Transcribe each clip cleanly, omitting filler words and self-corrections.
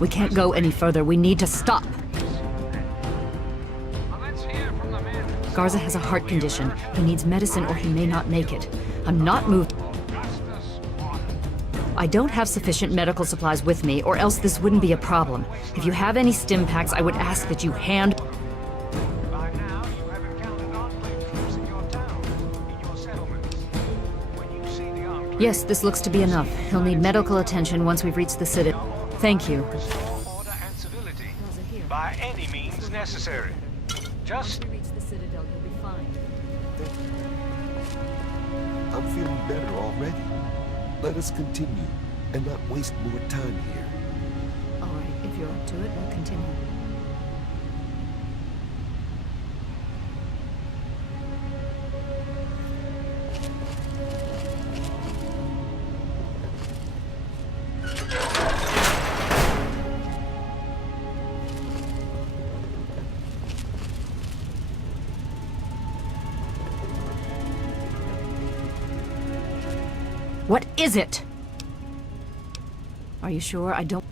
We can't go any further. We need to stop. Garza has a heart condition. He needs medicine or he may not make it. I'm not moved. I don't have sufficient medical supplies with me, or else this wouldn't be a problem. If you have any stim packs, I would ask that you hand... By now, you have encountered Enclave troops in your town, in your settlements. When you see the Enclave... Yes, this looks to be enough. He'll need medical attention once we've reached the city. Thank you. Restore order and civility, by any means necessary. Just... Once we reach the Citadel, he'll be fine. I'm feeling better already. Let us continue, and not waste more time here. All right, if you're up to it, we'll continue. What is it? Are you sure? I don't...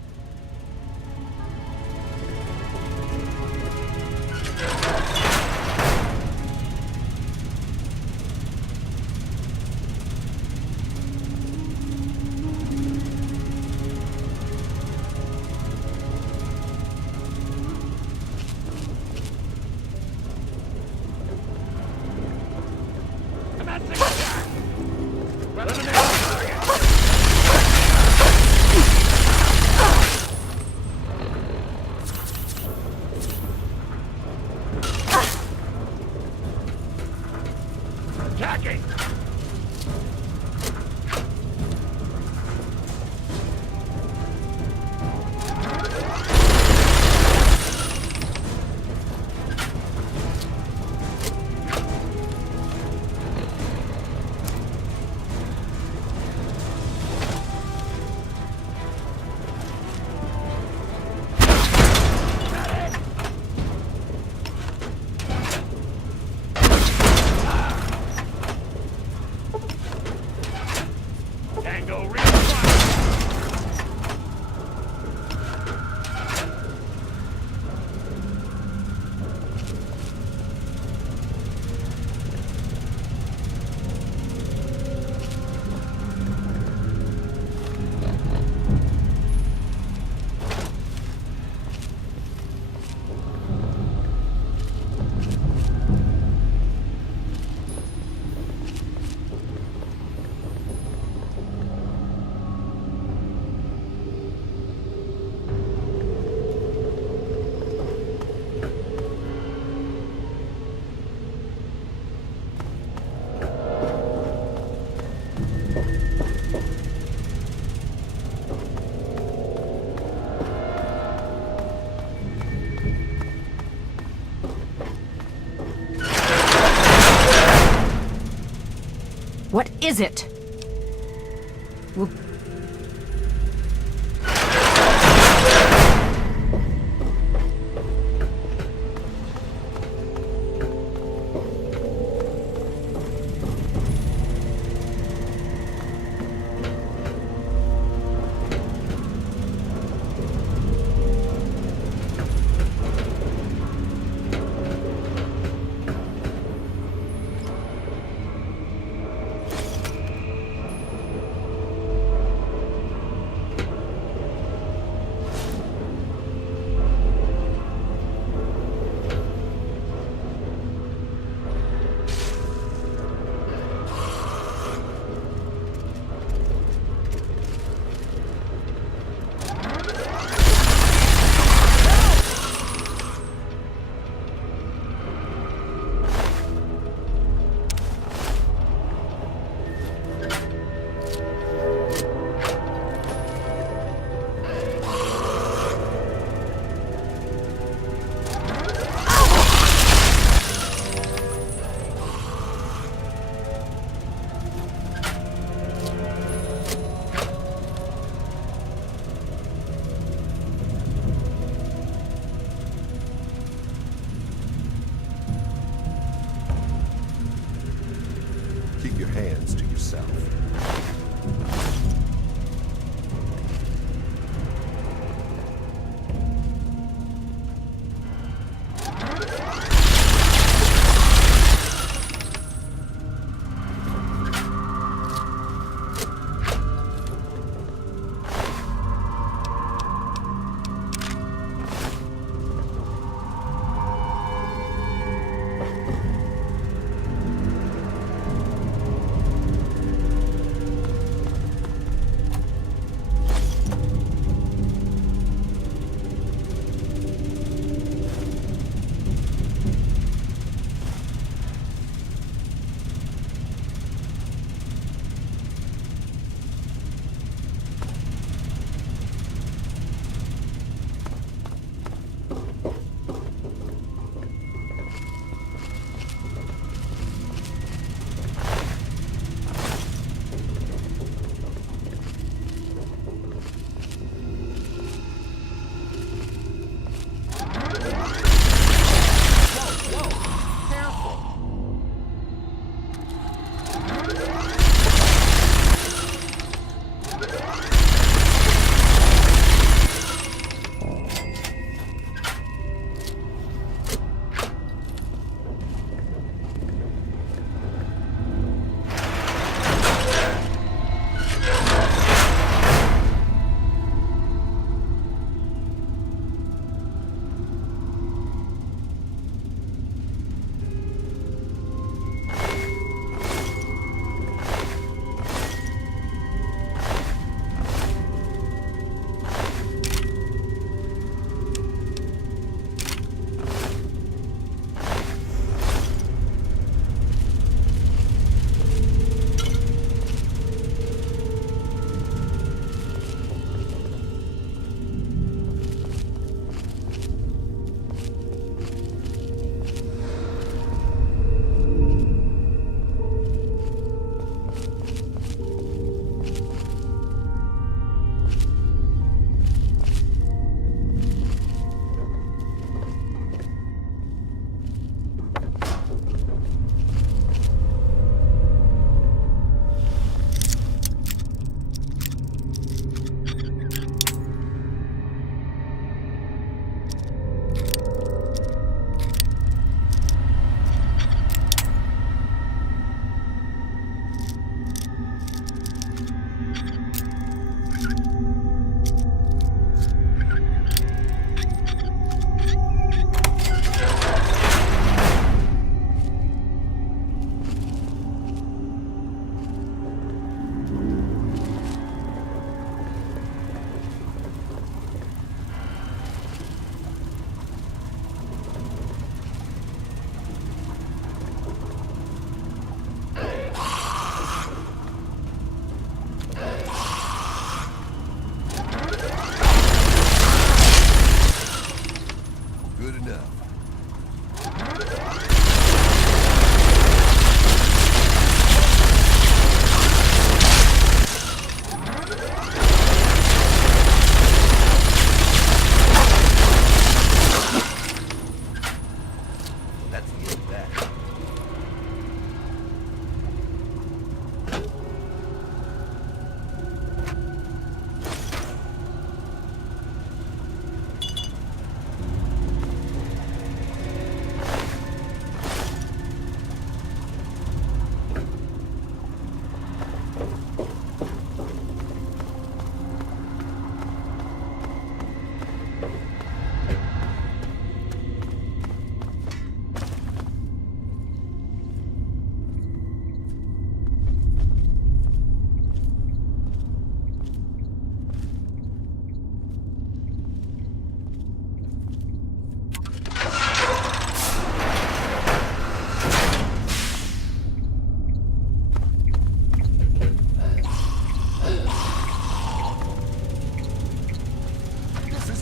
What is it? Well...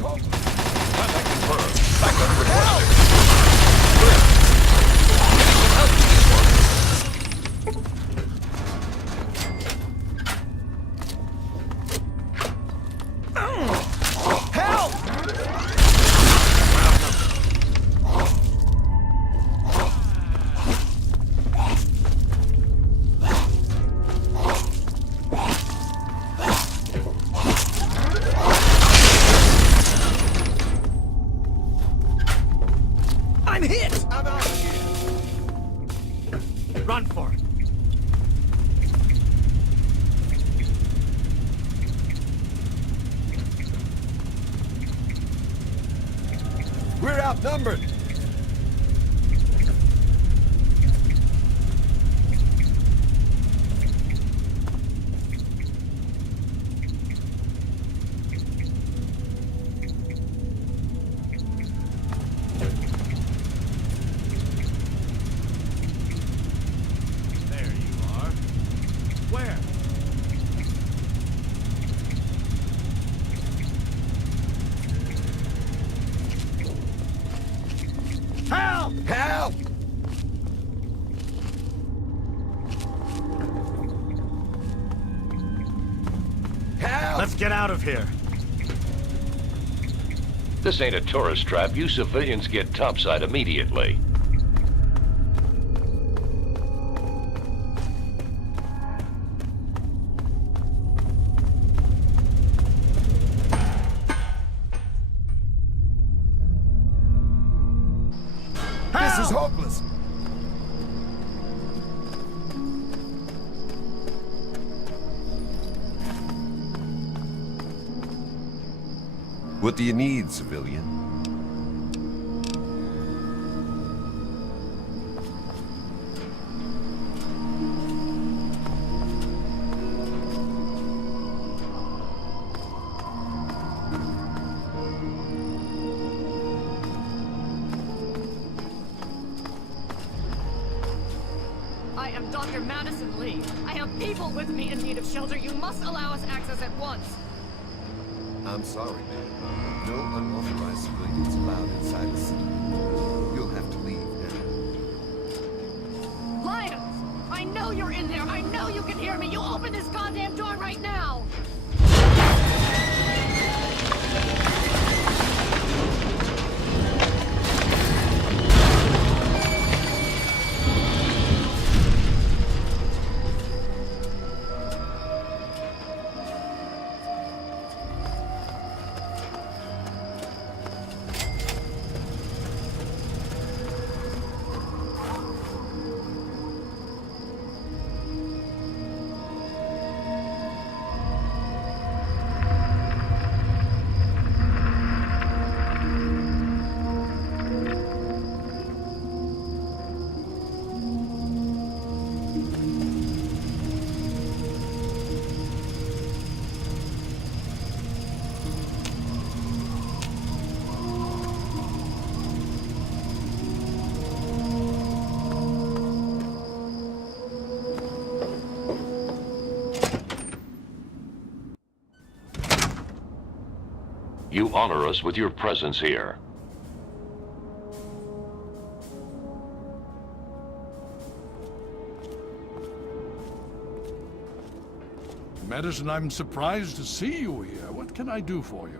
hopeless. Contact confirmed. Backup requested. Clear. Getting some help with this one. Help! I'm hit! I'm out of here. Run for it. We're outnumbered. There you are. Where? Help! Help! Help! Let's get out of here. This ain't a tourist trap. You civilians get topside immediately. This is hopeless. What do you need, civilian? I am Dr. Madison Lee. I have people with me in need of shelter. You must allow us access at once. I'm sorry, man. No unauthorized civilians allowed inside the city. You'll have to leave now. Lions! I know you're in there. I know you can hear me. You open this goddamn door right now. You honor us with your presence here. Madison, I'm surprised to see you here. What can I do for you?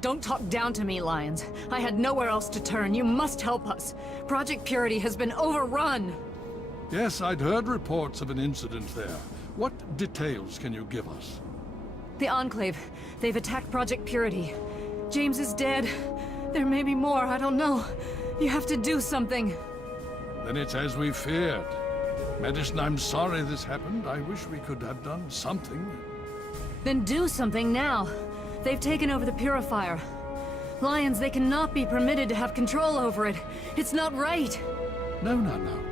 Don't talk down to me, Lions. I had nowhere else to turn. You must help us. Project Purity has been overrun. Yes, I'd heard reports of an incident there. What details can you give us? The Enclave. They've attacked Project Purity. James is dead. There may be more, I don't know. You have to do something. Then it's as we feared. Madison, I'm sorry this happened. I wish we could have done something. Then do something now. They've taken over the Purifier. Lions, they cannot be permitted to have control over it. It's not right. No.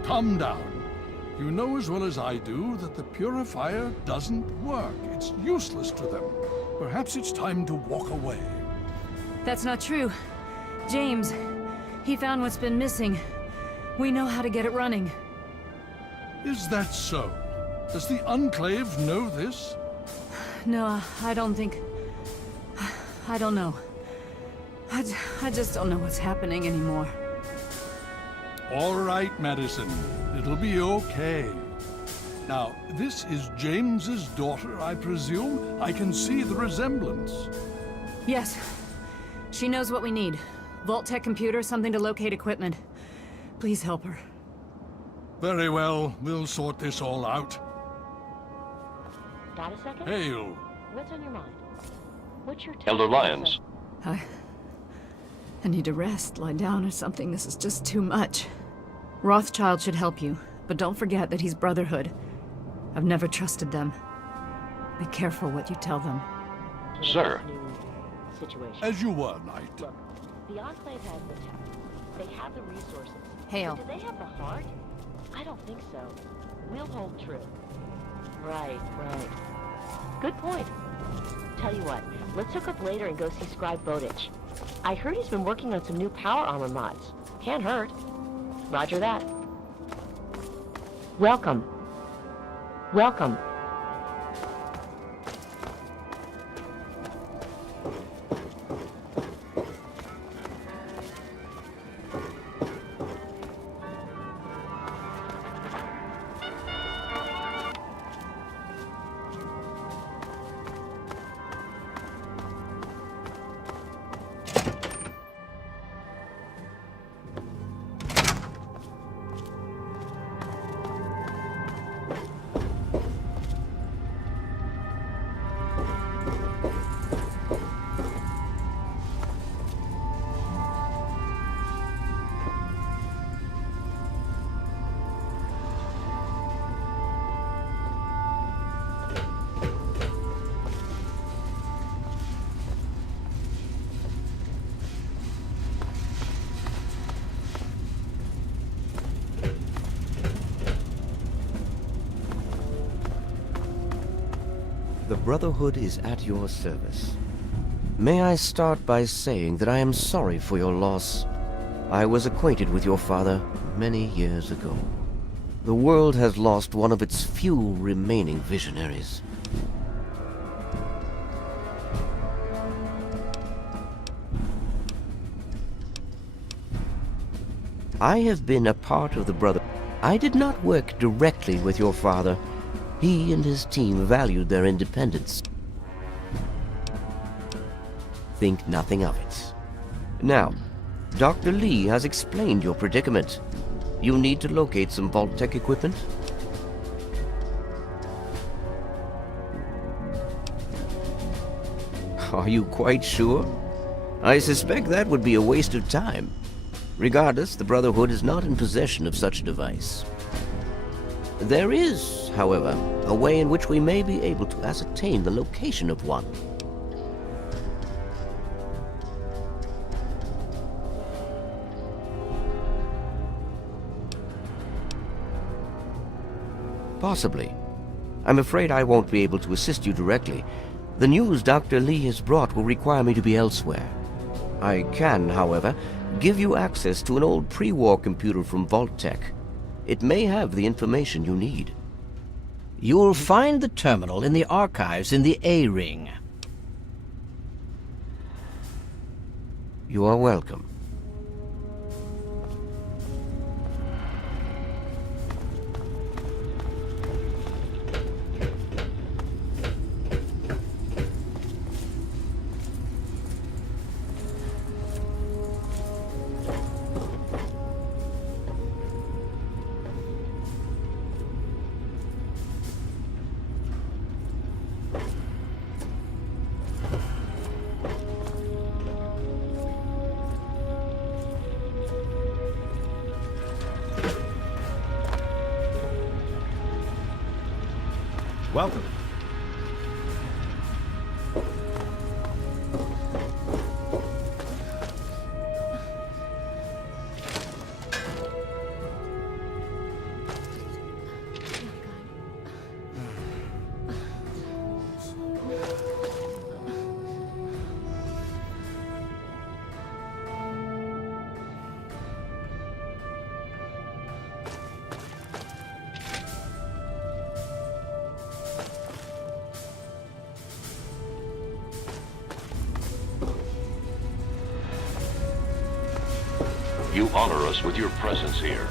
Calm down. You know as well as I do that the Purifier doesn't work. It's useless to them. Perhaps it's time to walk away. That's not true. James, he found what's been missing. We know how to get it running. Is that so? Does the Enclave know this? No, I don't think... I don't know. I just don't know what's happening anymore. All right, Madison. It'll be okay. Now, this is James's daughter, I presume? I can see the resemblance. Yes. She knows what we need. Vault-Tec computer, something to locate equipment. Please help her. Very well. We'll sort this all out. Got a second? Hail. What's on your mind? What's your take Elder on Lyons. I need to rest, lie down or something. This is just too much. Rothschild should help you, but don't forget that he's Brotherhood. I've never trusted them. Be careful what you tell them. Sir. New situation. As you were, Knight. Look, the Enclave has the tech. They have the resources. Hail. But do they have the heart? I don't think so. We'll hold true. Right. Good point. Tell you what, let's hook up later and go see Scribe Bowditch. I heard he's been working on some new power armor mods. Can't hurt. Roger that. Welcome. The Brotherhood is at your service. May I start by saying that I am sorry for your loss. I was acquainted with your father many years ago. The world has lost one of its few remaining visionaries. I have been a part of the Brotherhood. I did not work directly with your father. He and his team valued their independence. Think nothing of it. Now, Dr. Lee has explained your predicament. You need to locate some Vault-Tec equipment? Are you quite sure? I suspect that would be a waste of time. Regardless, the Brotherhood is not in possession of such a device. There is, however, a way in which we may be able to ascertain the location of one. Possibly. I'm afraid I won't be able to assist you directly. The news Dr. Lee has brought will require me to be elsewhere. I can, however, give you access to an old pre-war computer from Vault-Tec. It may have the information you need. You'll find the terminal in the archives in the A-Ring. You are welcome. Welcome. You honor us with your presence here.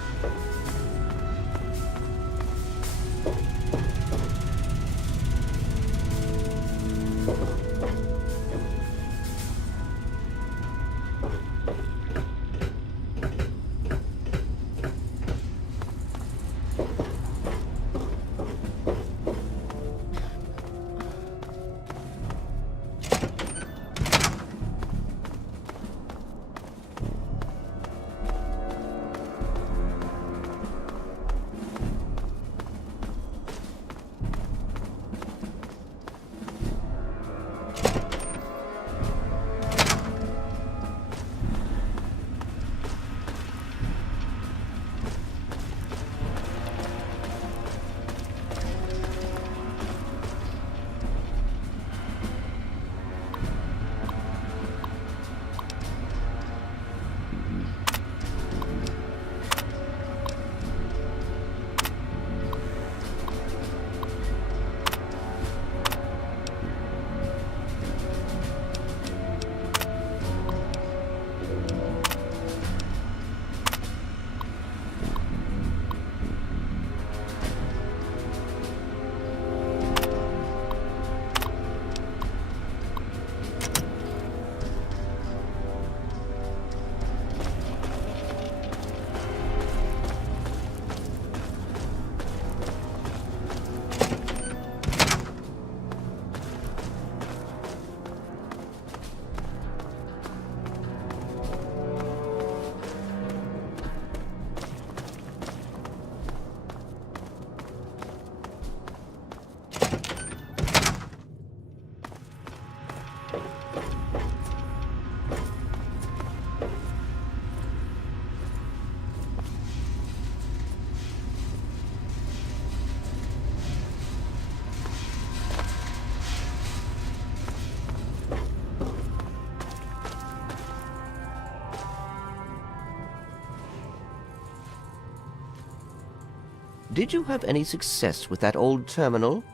Did you have any success with that old terminal?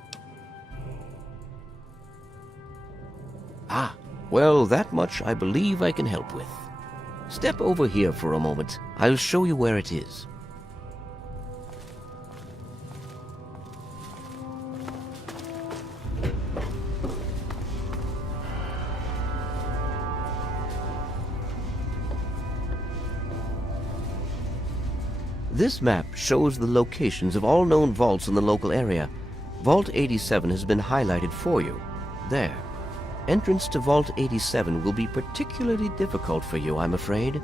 Ah, well, that much I believe I can help with. Step over here for a moment. I'll show you where it is. This map shows the locations of all known vaults in the local area. Vault 87 has been highlighted for you. There. Entrance to Vault 87 will be particularly difficult for you, I'm afraid.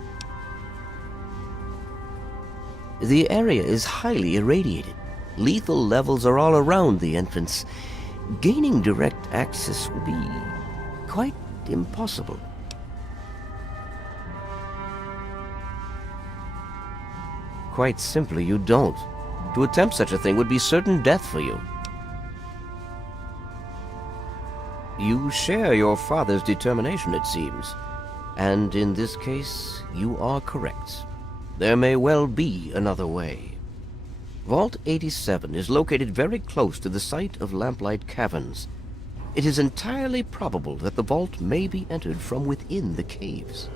The area is highly irradiated. Lethal levels are all around the entrance. Gaining direct access will be quite impossible. Quite simply, you don't. To attempt such a thing would be certain death for you. You share your father's determination, it seems. And in this case, you are correct. There may well be another way. Vault 87 is located very close to the site of Lamplight Caverns. It is entirely probable that the vault may be entered from within the caves.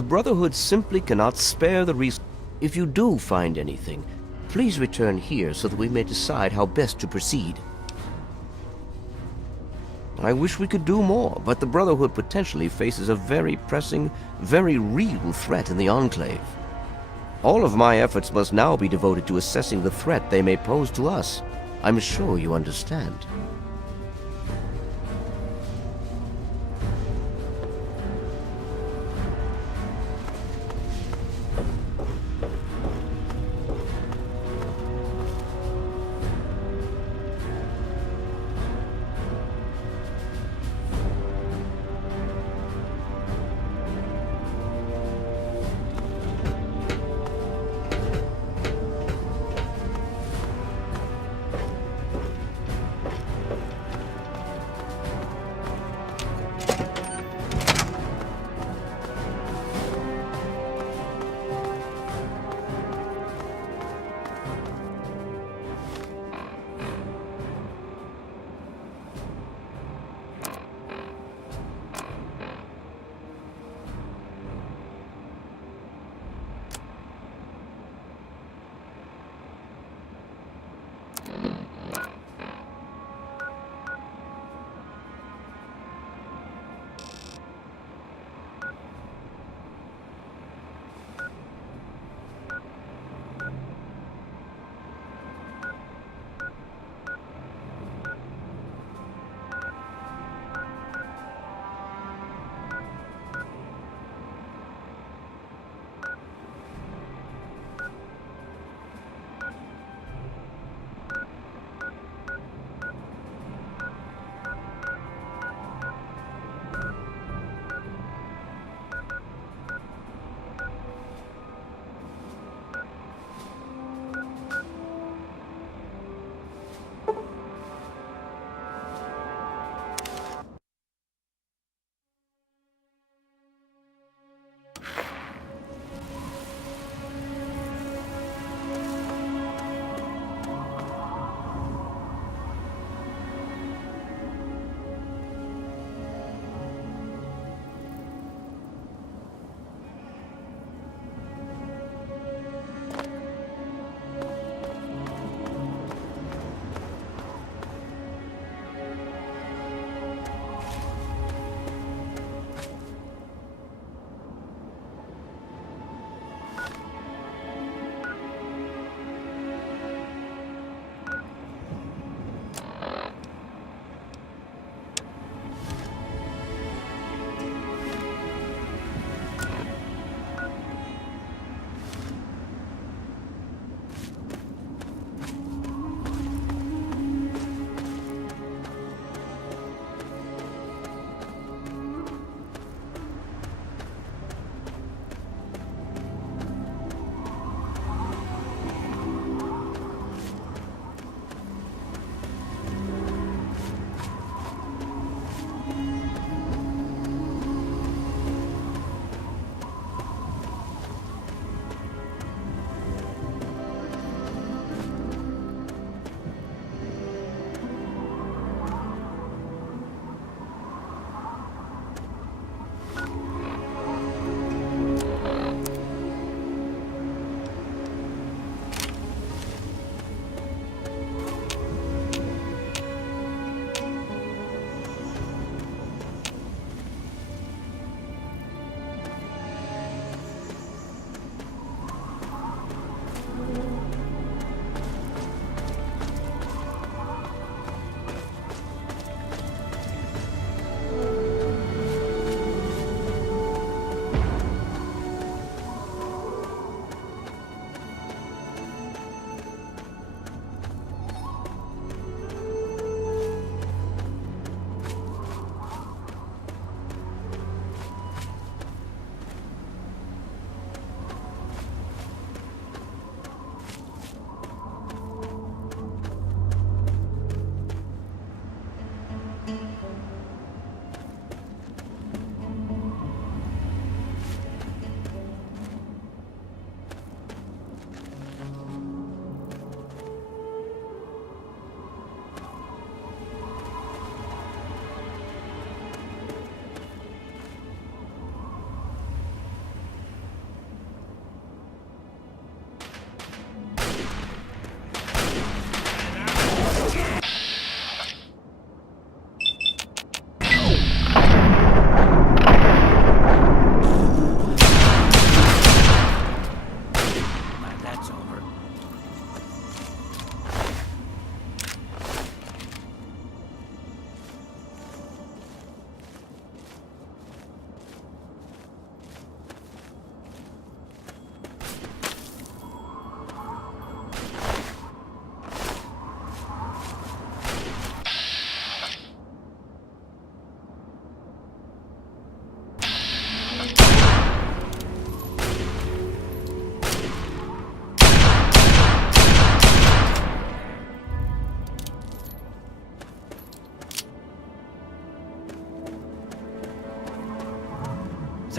The Brotherhood simply cannot spare the resources. If you do find anything, please return here so that we may decide how best to proceed. I wish we could do more, but the Brotherhood potentially faces a very pressing, very real threat in the Enclave. All of my efforts must now be devoted to assessing the threat they may pose to us. I'm sure you understand.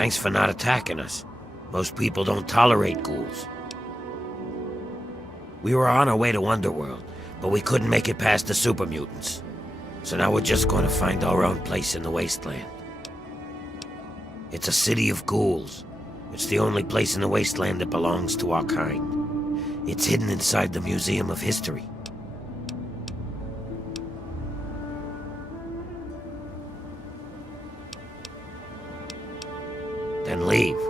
Thanks for not attacking us. Most people don't tolerate ghouls. We were on our way to Underworld, but we couldn't make it past the super mutants. So now we're just going to find our own place in the wasteland. It's a city of ghouls. It's the only place in the wasteland that belongs to our kind. It's hidden inside the Museum of History. Then leave. Oh,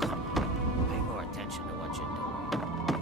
come on. Pay more attention to what you're doing.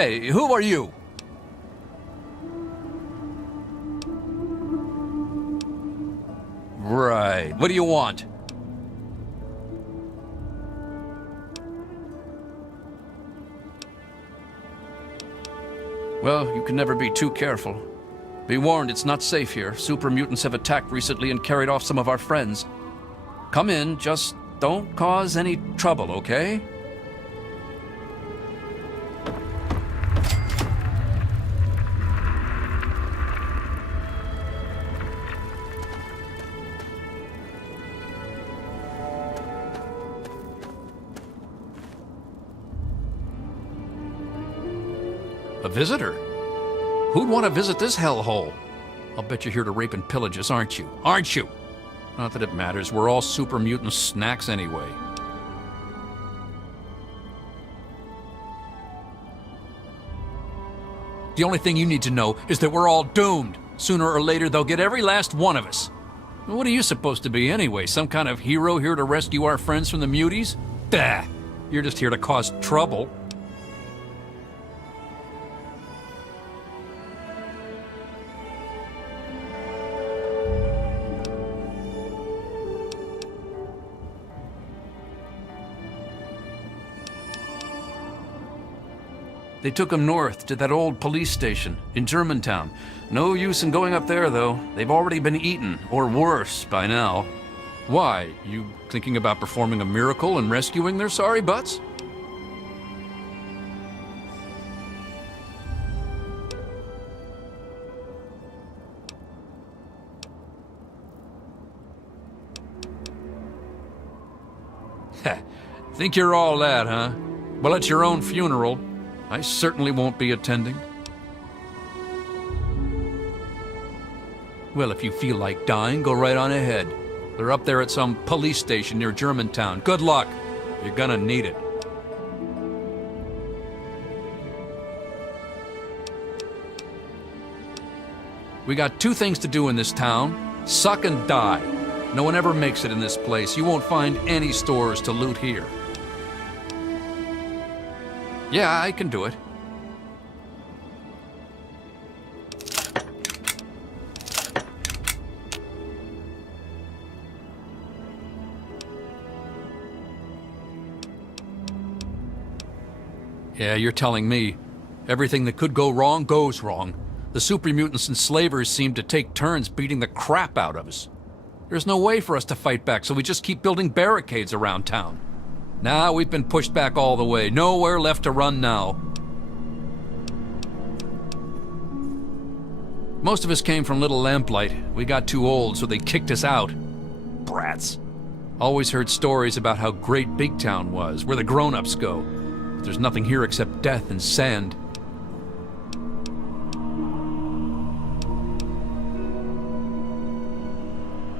Hey, who are you? Right. What do you want? Well, you can never be too careful. Be warned, it's not safe here. Super mutants have attacked recently and carried off some of our friends. Come in, just don't cause any trouble, okay? A visitor? Who'd want to visit this hellhole? I'll bet you're here to rape and pillage us, aren't you? Aren't you? Not that it matters. We're all super mutant snacks anyway. The only thing you need to know is that we're all doomed. Sooner or later, they'll get every last one of us. What are you supposed to be anyway? Some kind of hero here to rescue our friends from the muties? Bah! You're just here to cause trouble. They took him north to that old police station in Germantown. No use in going up there, though. They've already been eaten, or worse, by now. Why? You thinking about performing a miracle and rescuing their sorry butts? Think you're all that, huh? Well, it's your own funeral. I certainly won't be attending. Well, if you feel like dying, go right on ahead. They're up there at some police station near Germantown. Good luck. You're gonna need it. We got two things to do in this town. Suck and die. No one ever makes it in this place. You won't find any stores to loot here. Yeah, I can do it. Yeah, you're telling me. Everything that could go wrong goes wrong. The super mutants and slavers seem to take turns beating the crap out of us. There's no way for us to fight back, so we just keep building barricades around town. Now we've been pushed back all the way. Nowhere left to run now. Most of us came from Little Lamplight. We got too old, so they kicked us out. Brats. Always heard stories about how great Big Town was, where the grown-ups go. But there's nothing here except death and sand.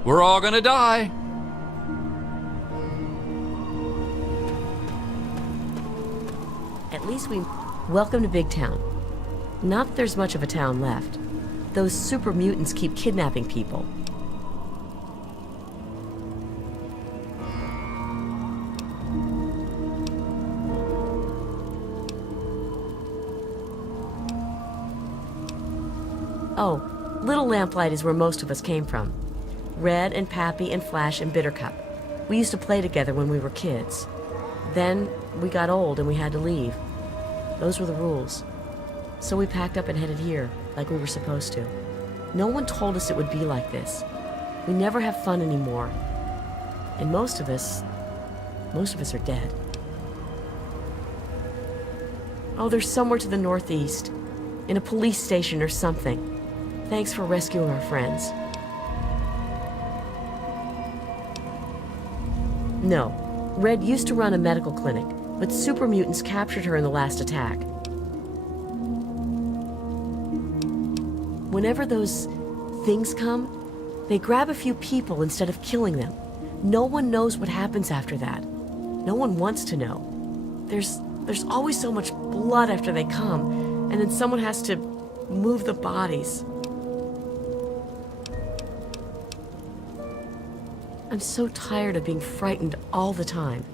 We're all gonna die. At least we... Welcome to Big Town. Not that there's much of a town left. Those super mutants keep kidnapping people. Oh, Little Lamplight is where most of us came from. Red and Pappy and Flash and Bittercup. We used to play together when we were kids. Then we got old and we had to leave. Those were the rules. So we packed up and headed here, like we were supposed to. No one told us it would be like this. We never have fun anymore. And most of us are dead. Oh, they're somewhere to the northeast. In a police station or something. Thanks for rescuing our friends. No. Red used to run a medical clinic, but super mutants captured her in the last attack. Whenever those things come, they grab a few people instead of killing them. No one knows what happens after that. No one wants to know. There's always so much blood after they come, and then someone has to move the bodies. I'm so tired of being frightened all the time.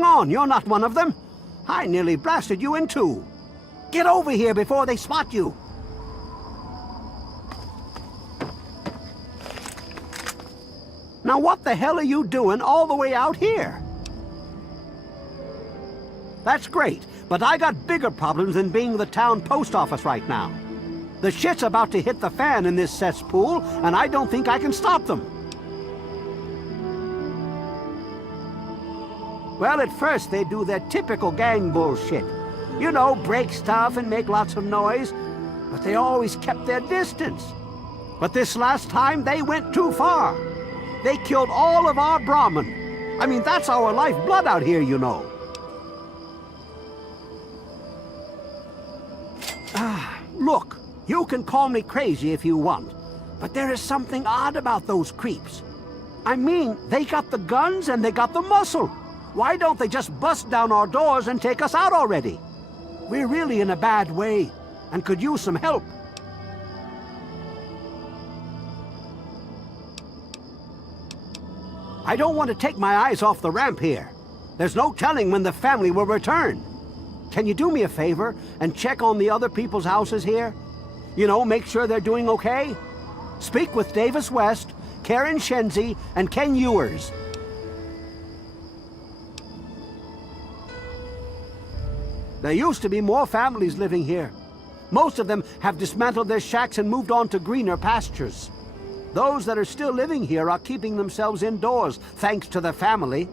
hang on, you're not one of them. I nearly blasted you in two. Get over here before they spot you. Now what the hell are you doing all the way out here? That's great, but I got bigger problems than being the town post office right now. The shit's about to hit the fan in this cesspool, and I don't think I can stop them. Well, at first they do their typical gang bullshit. You know, break stuff and make lots of noise, but they always kept their distance. But this last time, they went too far. They killed all of our Brahmin. I mean, that's our lifeblood out here, you know. Look, you can call me crazy if you want, but there is something odd about those creeps. I mean, they got the guns and they got the muscle. Why don't they just bust down our doors and take us out already? We're really in a bad way and could use some help. I don't want to take my eyes off the ramp here. There's no telling when the family will return. Can you do me a favor and check on the other people's houses here? You know, make sure they're doing okay? Speak with Davis West, Karen Shenzi, and Ken Ewers. There used to be more families living here. Most of them have dismantled their shacks and moved on to greener pastures. Those that are still living here are keeping themselves indoors, thanks to the family.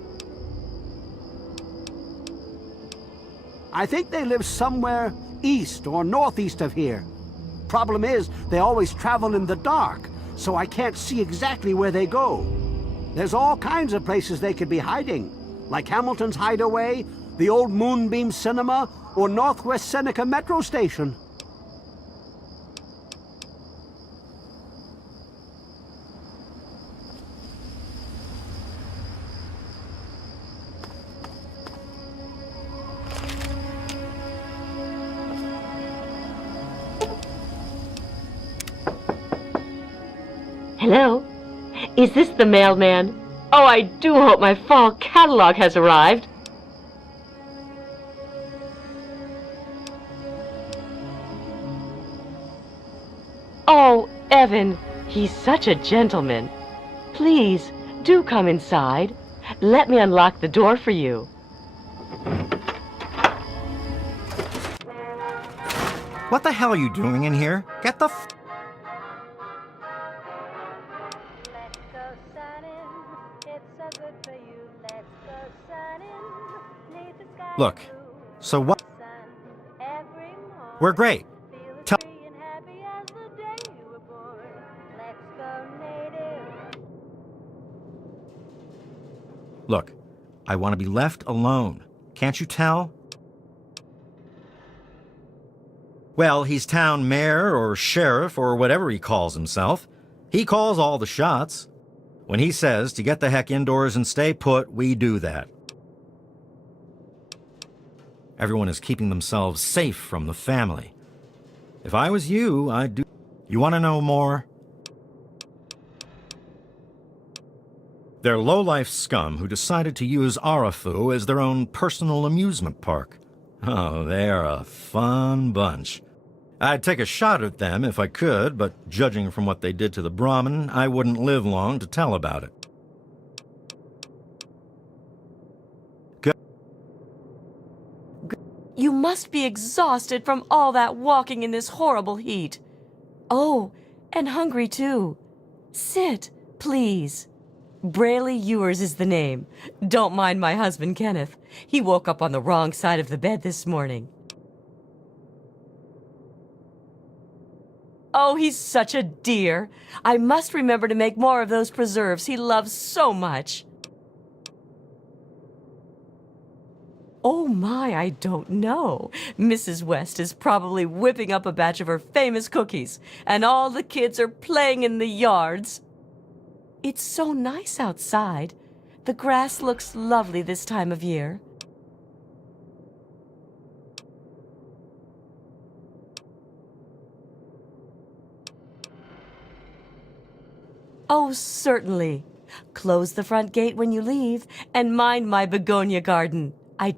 I think they live somewhere east or northeast of here. Problem is, they always travel in the dark, so I can't see exactly where they go. There's all kinds of places they could be hiding, like Hamilton's Hideaway, the old Moonbeam Cinema, or Northwest Seneca Metro Station. Hello? Is this the mailman? Oh, I do hope my fall catalog has arrived. Oh, Evan, he's such a gentleman. Please, do come inside. Let me unlock the door for you. What the hell are you doing in here? Get the f... Look, so what? We're great. Tell... Look, I want to be left alone. Can't you tell? Well, he's town mayor or sheriff or whatever he calls himself. He calls all the shots. When he says to get the heck indoors and stay put, we do that. Everyone is keeping themselves safe from the family. If I was you, I'd do... You want to know more? They're low-life scum who decided to use Arafu as their own personal amusement park. Oh, they're a fun bunch. I'd take a shot at them if I could, but judging from what they did to the Brahmin, I wouldn't live long to tell about it. You must be exhausted from all that walking in this horrible heat. Oh, and hungry too. Sit, please. Brayley Ewers is the name. Don't mind my husband, Kenneth. He woke up on the wrong side of the bed this morning. Oh, he's such a dear. I must remember to make more of those preserves he loves so much. Oh my, I don't know. Mrs. West is probably whipping up a batch of her famous cookies, and all the kids are playing in the yards. It's so nice outside. The grass looks lovely this time of year. Oh, certainly. Close the front gate when you leave, and mind my begonia garden. I...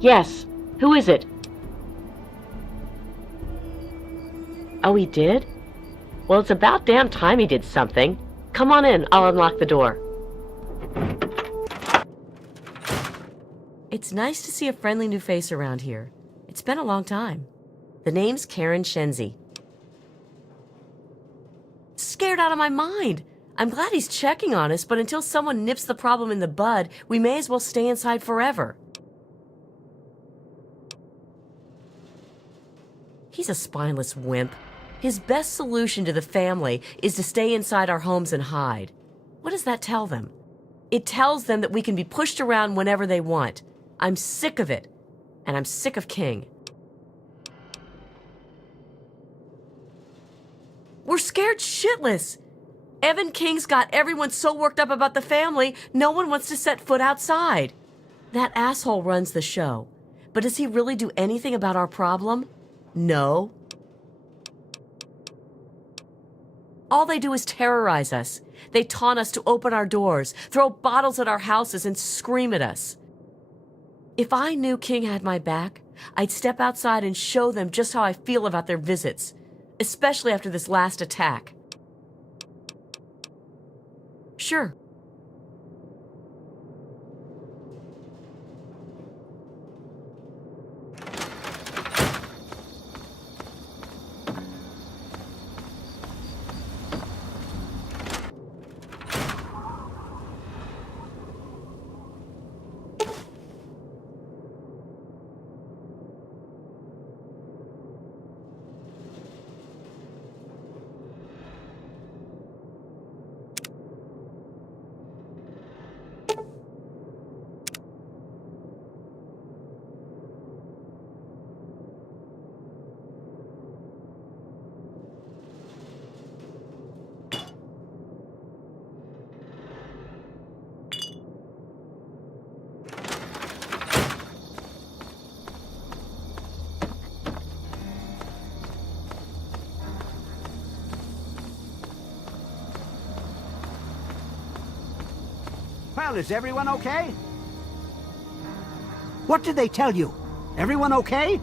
Yes. Who is it? Oh, he did? Well, it's about damn time he did something. Come on in. I'll unlock the door. It's nice to see a friendly new face around here. It's been a long time. The name's Karen Shenzi. Scared out of my mind. I'm glad he's checking on us, but until someone nips the problem in the bud, we may as well stay inside forever. He's a spineless wimp. His best solution to the family is to stay inside our homes and hide. What does that tell them? It tells them that we can be pushed around whenever they want. I'm sick of it. And I'm sick of King. We're scared shitless. Evan King's got everyone so worked up about the family, no one wants to set foot outside. That asshole runs the show. But does he really do anything about our problem? No. All they do is terrorize us. They taunt us to open our doors, throw bottles at our houses, and scream at us. If I knew King had my back, I'd step outside and show them just how I feel about their visits, especially after this last attack. Sure. Well, is everyone okay? What did they tell you? Everyone okay?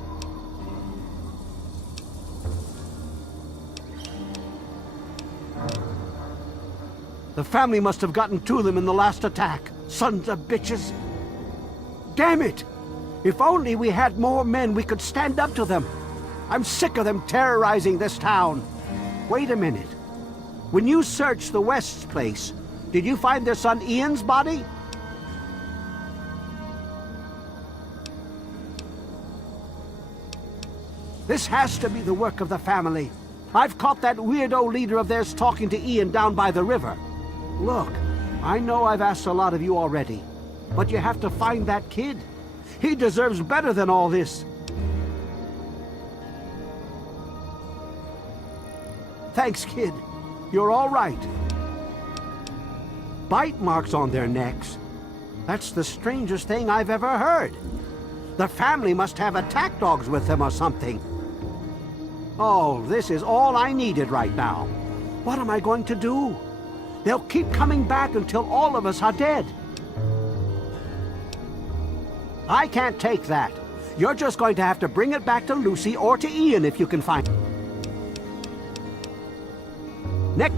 The family must have gotten to them in the last attack. Sons of bitches. Damn it! If only we had more men, we could stand up to them. I'm sick of them terrorizing this town. Wait a minute. When you searched the West's place, did you find their son Ian's body? This has to be the work of the family. I've caught that weirdo leader of theirs talking to Ian down by the river. Look, I know I've asked a lot of you already, but you have to find that kid. He deserves better than all this. Thanks, kid. You're all right. Bite marks on their necks. That's the strangest thing I've ever heard. The family must have attack dogs with them or something. Oh, this is all I needed right now. What am I going to do? They'll keep coming back until all of us are dead. I can't take that. You're just going to have to bring it back to Lucy or to Ian if you can find it. Next.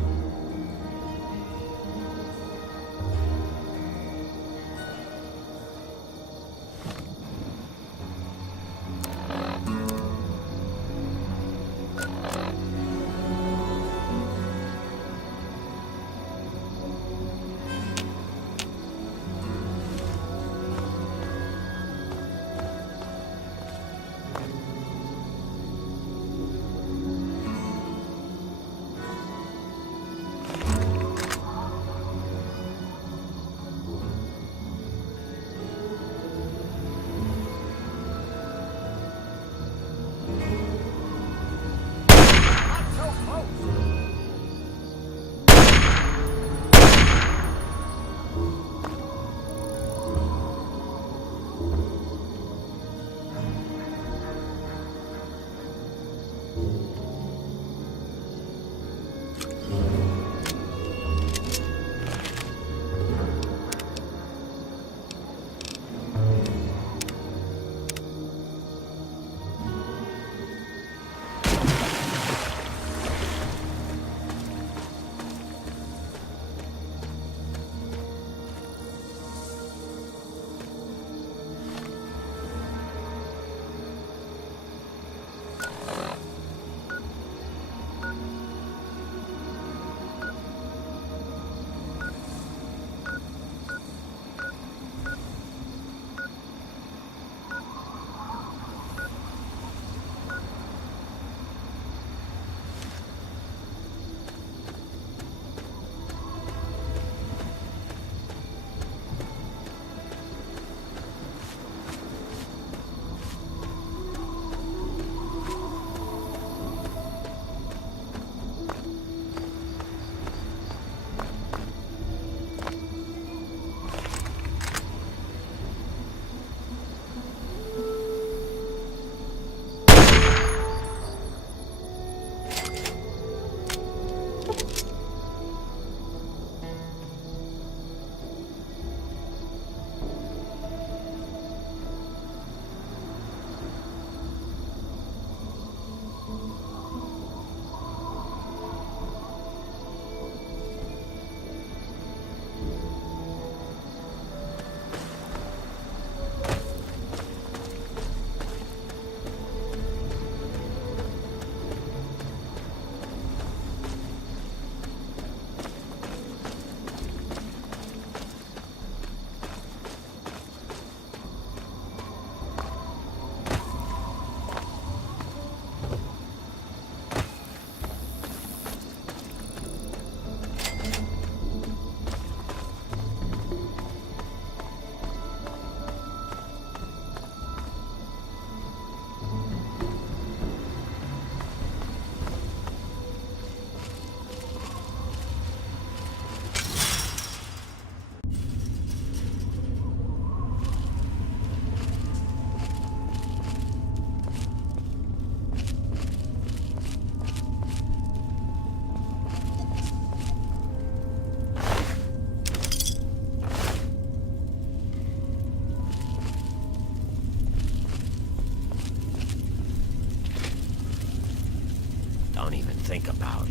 think about.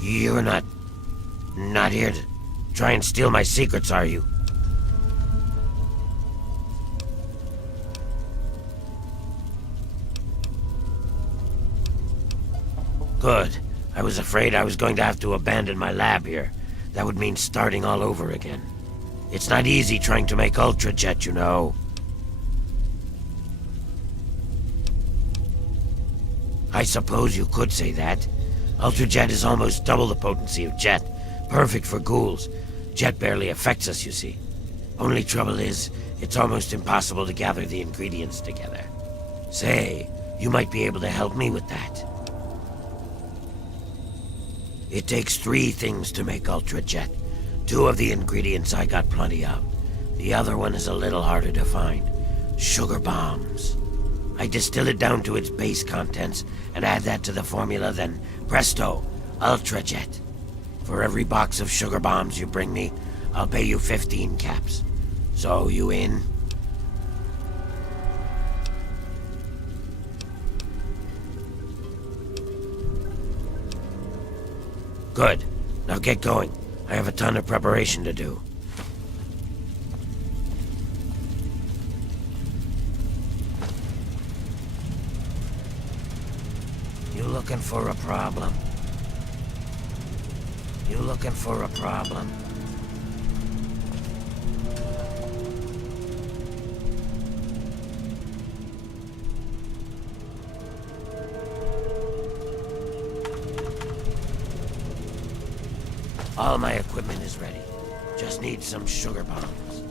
You're not here to try and steal my secrets, are you? Good. I was afraid I was going to have to abandon my lab here. That would mean starting all over again. It's not easy trying to make Ultrajet, you know. I suppose you could say that. Ultrajet is almost double the potency of Jet. Perfect for ghouls. Jet barely affects us, you see. Only trouble is, it's almost impossible to gather the ingredients together. Say, you might be able to help me with that. It takes 3 things to make Ultrajet. 2 of the ingredients I got plenty of. The other one is a little harder to find. Sugar bombs. I distill it down to its base contents and add that to the formula, then presto, Ultrajet. For every box of sugar bombs you bring me, I'll pay you 15 caps. So, you in? Good. Now get going. I have a ton of preparation to do. You looking for a problem? You looking for a problem? All my equipment is ready. Just need some sugar bombs.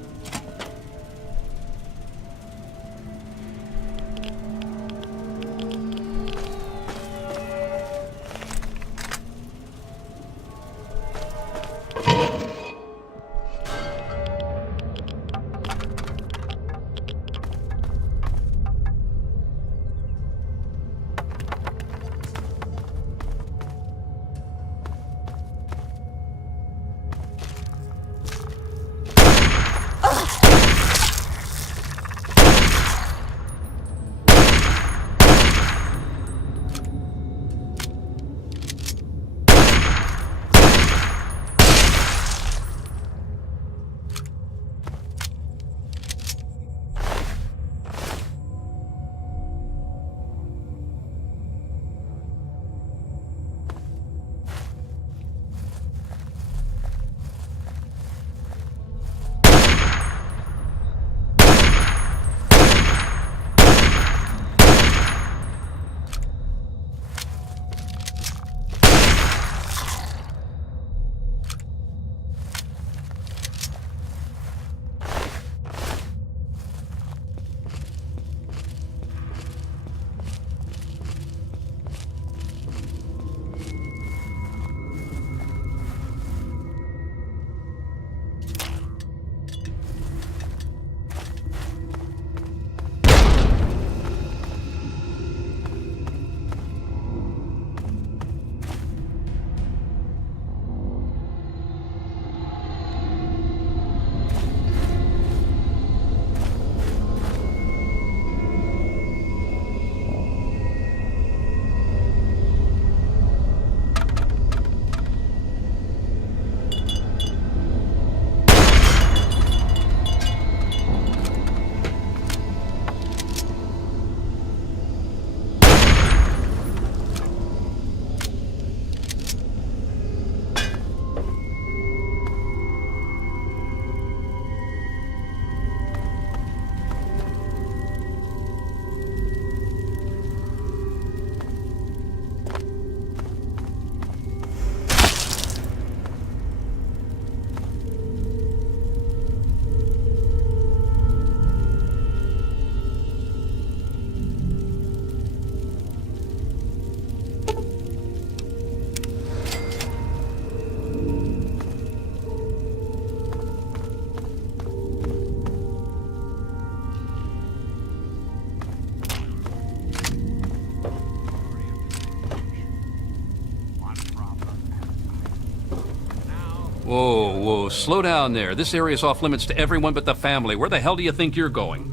Whoa, whoa, slow down there. This area's off limits to everyone but the family. Where the hell do you think you're going?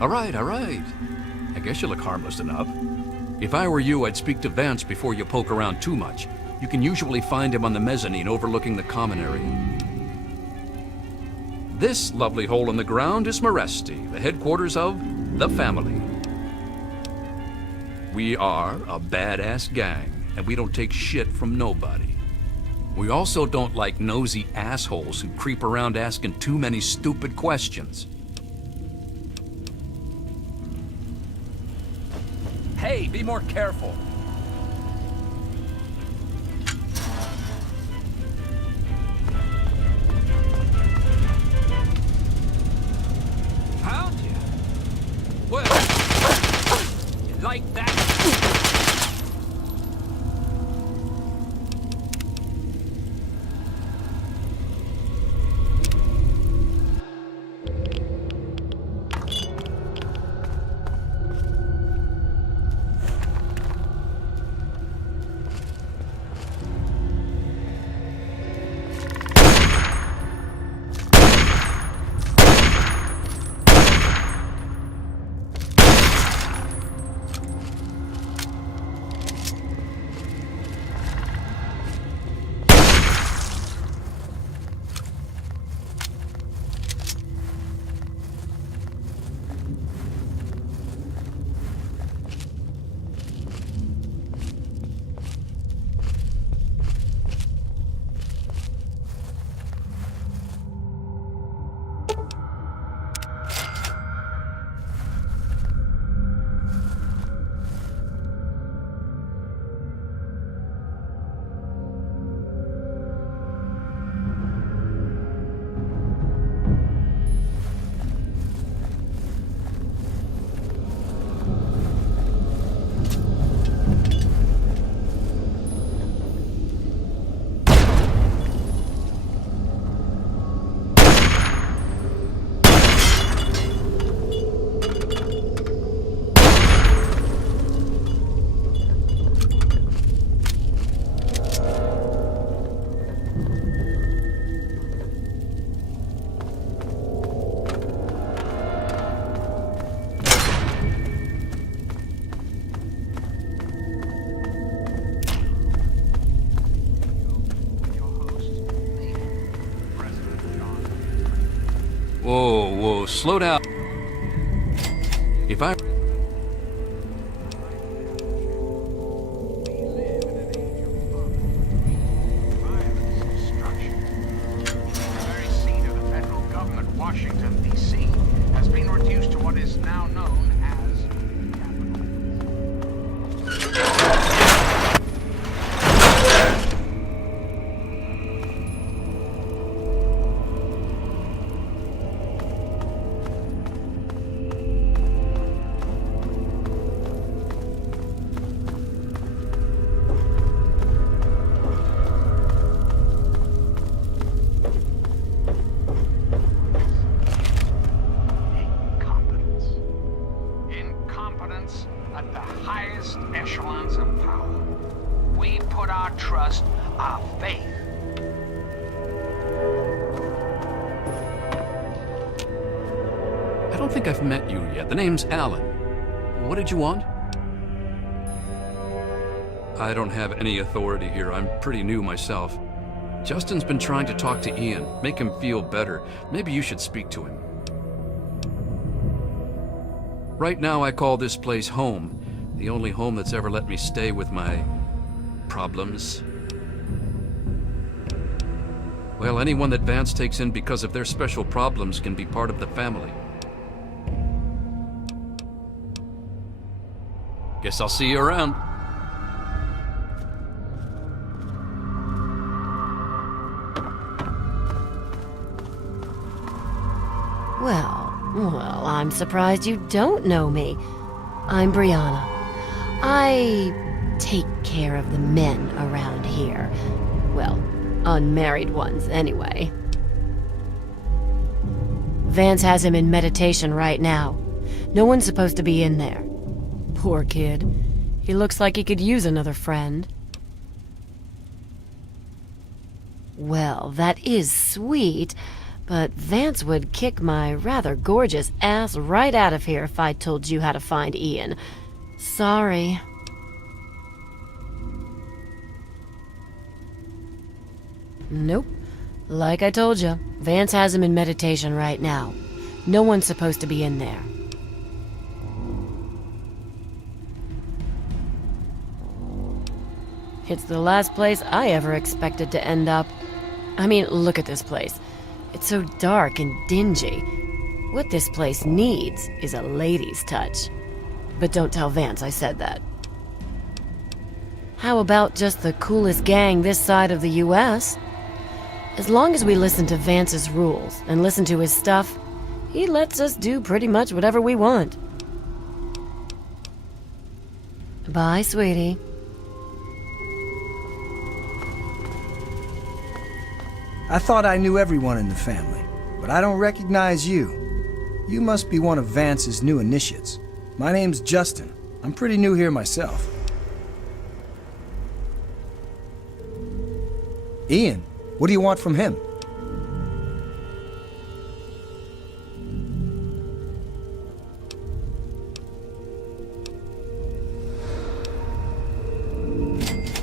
All right, all right. I guess you look harmless enough. If I were you, I'd speak to Vance before you poke around too much. You can usually find him on the mezzanine overlooking the common area. This lovely hole in the ground is Maresti, the headquarters of the family. We are a badass gang, and we don't take shit from nobody. We also don't like nosy assholes who creep around asking too many stupid questions. Hey, be more careful. Found you? Well, you like that? Whoa, whoa, slow down. If I... Washington, D.C., has been reduced to what is now known as at the highest echelons of power. We put our trust, our faith. I don't think I've met you yet. The name's Alan. What did you want? I don't have any authority here. I'm pretty new myself. Justin's been trying to talk to Ian, make him feel better. Maybe you should speak to him. Right now, I call this place home. The only home that's ever let me stay with my problems. Well, anyone that Vance takes in because of their special problems can be part of the family. Guess I'll see you around. Well, I'm surprised you don't know me. I'm Brianna. I take care of the men around here. Well, unmarried ones, anyway. Vance has him in meditation right now. No one's supposed to be in there. Poor kid. He looks like he could use another friend. Well, that is sweet, but Vance would kick my rather gorgeous ass right out of here if I told you how to find Ian. Sorry. Nope. Like I told you, Vance has him in meditation right now. No one's supposed to be in there. It's the last place I ever expected to end up. I mean, look at this place. It's so dark and dingy. What this place needs is a lady's touch. But don't tell Vance I said that. How about just the coolest gang this side of the US? As long as we listen to Vance's rules and listen to his stuff, he lets us do pretty much whatever we want. Bye, sweetie. I thought I knew everyone in the family, but I don't recognize you. You must be one of Vance's new initiates. My name's Justin. I'm pretty new here myself. Ian, what do you want from him?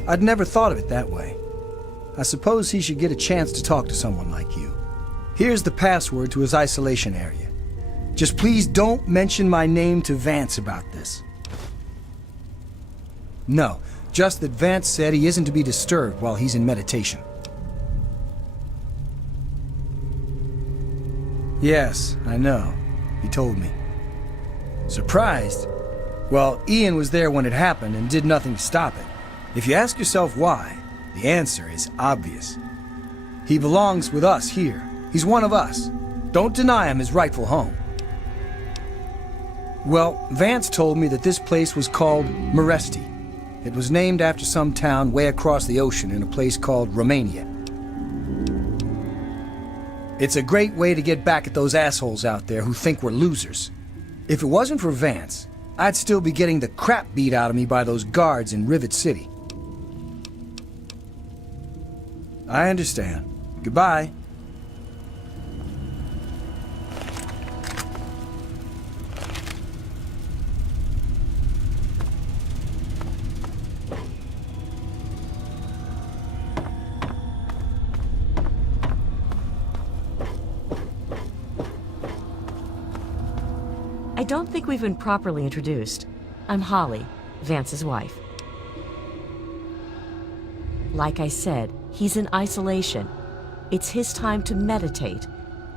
I'd never thought of it that way. I suppose he should get a chance to talk to someone like you. Here's the password to his isolation area. Just please don't mention my name to Vance about this. No, just that Vance said he isn't to be disturbed while he's in meditation. Yes, I know. He told me. Surprised? Well, Ian was there when it happened and did nothing to stop it. If you ask yourself why, the answer is obvious. He belongs with us here. He's one of us. Don't deny him his rightful home. Well, Vance told me that this place was called Meresti. It was named after some town way across the ocean in a place called Romania. It's a great way to get back at those assholes out there who think we're losers. If it wasn't for Vance, I'd still be getting the crap beat out of me by those guards in Rivet City. I understand. Goodbye. I don't think we've been properly introduced. I'm Holly, Vance's wife. Like I said, he's in isolation. It's his time to meditate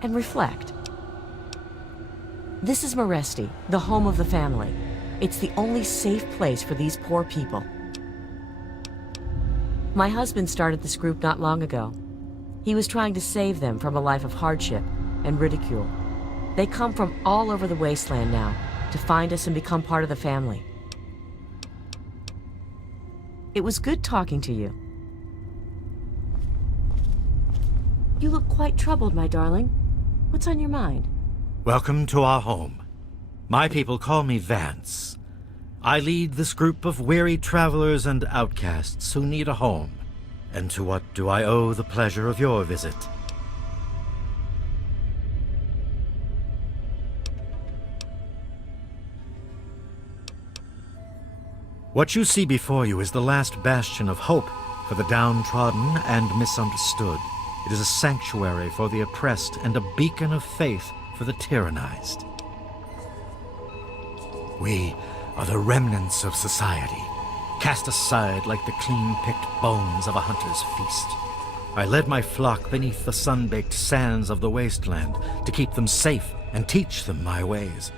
and reflect. This is Meresti, the home of the family. It's the only safe place for these poor people. My husband started this group not long ago. He was trying to save them from a life of hardship and ridicule. They come from all over the wasteland now to find us and become part of the family. It was good talking to you. You look quite troubled, my darling. What's on your mind? Welcome to our home. My people call me Vance. I lead this group of weary travelers and outcasts who need a home. And to what do I owe the pleasure of your visit? What you see before you is the last bastion of hope for the downtrodden and misunderstood. It is a sanctuary for the oppressed and a beacon of faith for the tyrannized. We are the remnants of society, cast aside like the clean-picked bones of a hunter's feast. I led my flock beneath the sun-baked sands of the wasteland to keep them safe and teach them my ways.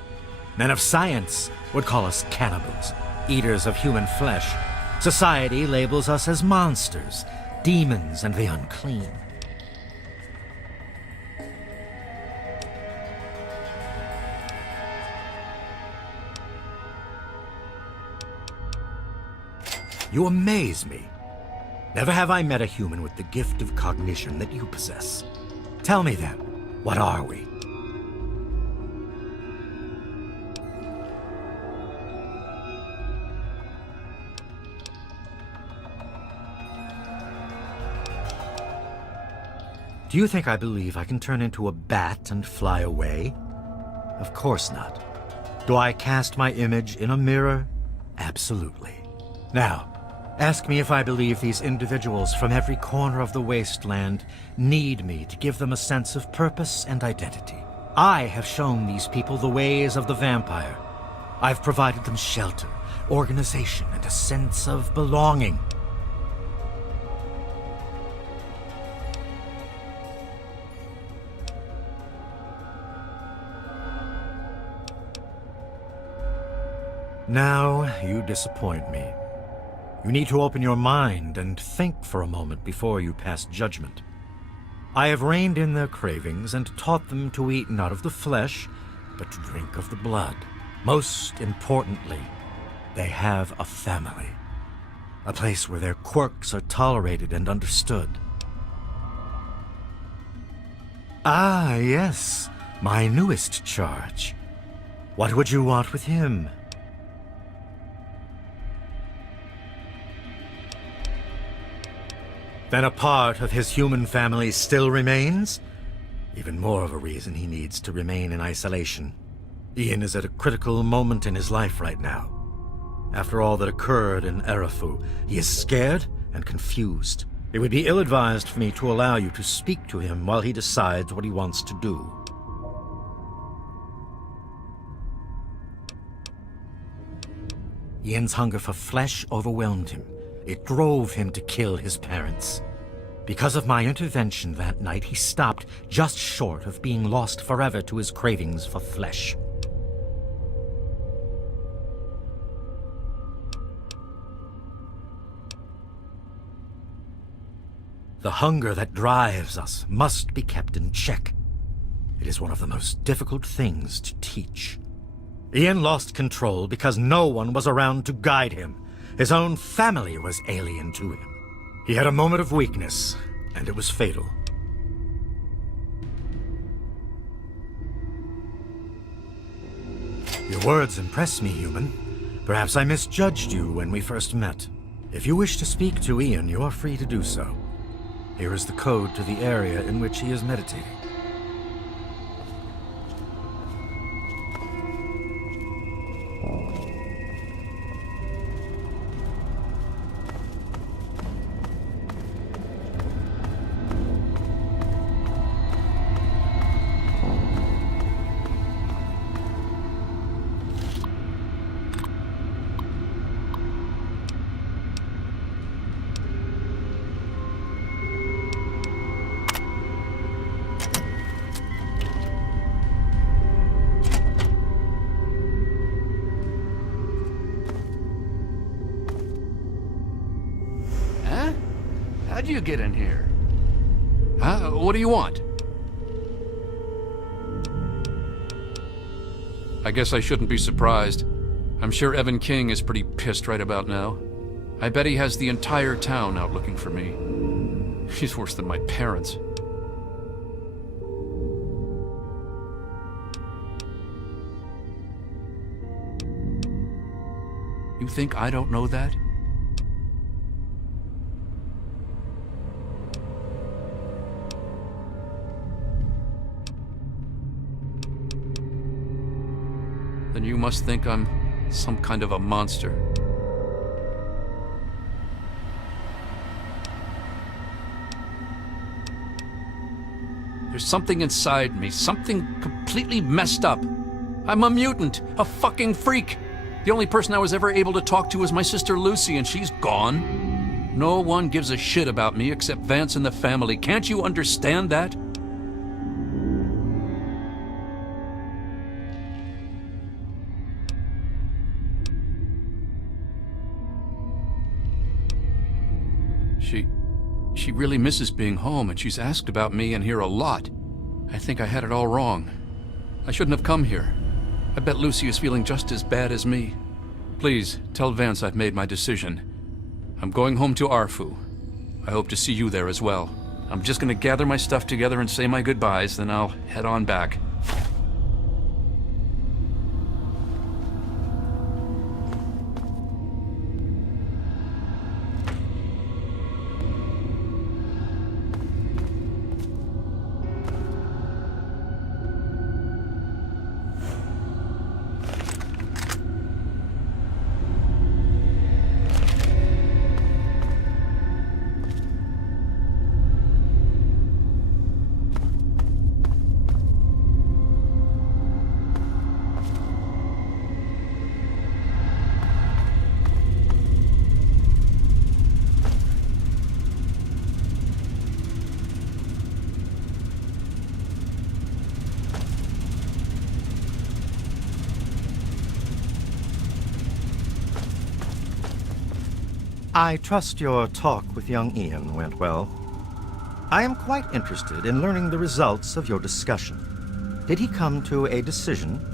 Men of science would call us cannibals, eaters of human flesh. Society labels us as monsters, demons, and the unclean. You amaze me. Never have I met a human with the gift of cognition that you possess. Tell me then, what are we? Do you think I believe I can turn into a bat and fly away? Of course not. Do I cast my image in a mirror? Absolutely. Now, ask me if I believe these individuals from every corner of the wasteland need me to give them a sense of purpose and identity. I have shown these people the ways of the vampire. I've provided them shelter, organization, and a sense of belonging. Now, you disappoint me. You need to open your mind and think for a moment before you pass judgment. I have reined in their cravings and taught them to eat not of the flesh, but to drink of the blood. Most importantly, they have a family. A place where their quirks are tolerated and understood. Ah, yes, my newest charge. What would you want with him? Then a part of his human family still remains? Even more of a reason he needs to remain in isolation. Ian is at a critical moment in his life right now. After all that occurred in Arafu, he is scared and confused. It would be ill-advised for me to allow you to speak to him while he decides what he wants to do. Ian's hunger for flesh overwhelmed him. It drove him to kill his parents. Because of my intervention that night, he stopped just short of being lost forever to his cravings for flesh. The hunger that drives us must be kept in check. It is one of the most difficult things to teach. Ian lost control because no one was around to guide him. His own family was alien to him. He had a moment of weakness, and it was fatal. Your words impress me, human. Perhaps I misjudged you when we first met. If you wish to speak to Ian, you are free to do so. Here is the code to the area in which he is meditating. How'd you get in here? Huh? What do you want? I guess I shouldn't be surprised. I'm sure Evan King is pretty pissed right about now. I bet he has the entire town out looking for me. He's worse than my parents. You think I don't know that? Then you must think I'm some kind of a monster. There's something inside me, something completely messed up. I'm a mutant, a fucking freak. The only person I was ever able to talk to was my sister Lucy, and she's gone. No one gives a shit about me except Vance and the family. Can't you understand that? She really misses being home, and she's asked about me in here a lot. I think I had it all wrong. I shouldn't have come here. I bet Lucy is feeling just as bad as me. Please, tell Vance I've made my decision. I'm going home to Arfu. I hope to see you there as well. I'm just gonna gather my stuff together and say my goodbyes, then I'll head on back. I trust your talk with young Ian went well. I am quite interested in learning the results of your discussion. Did he come to a decision?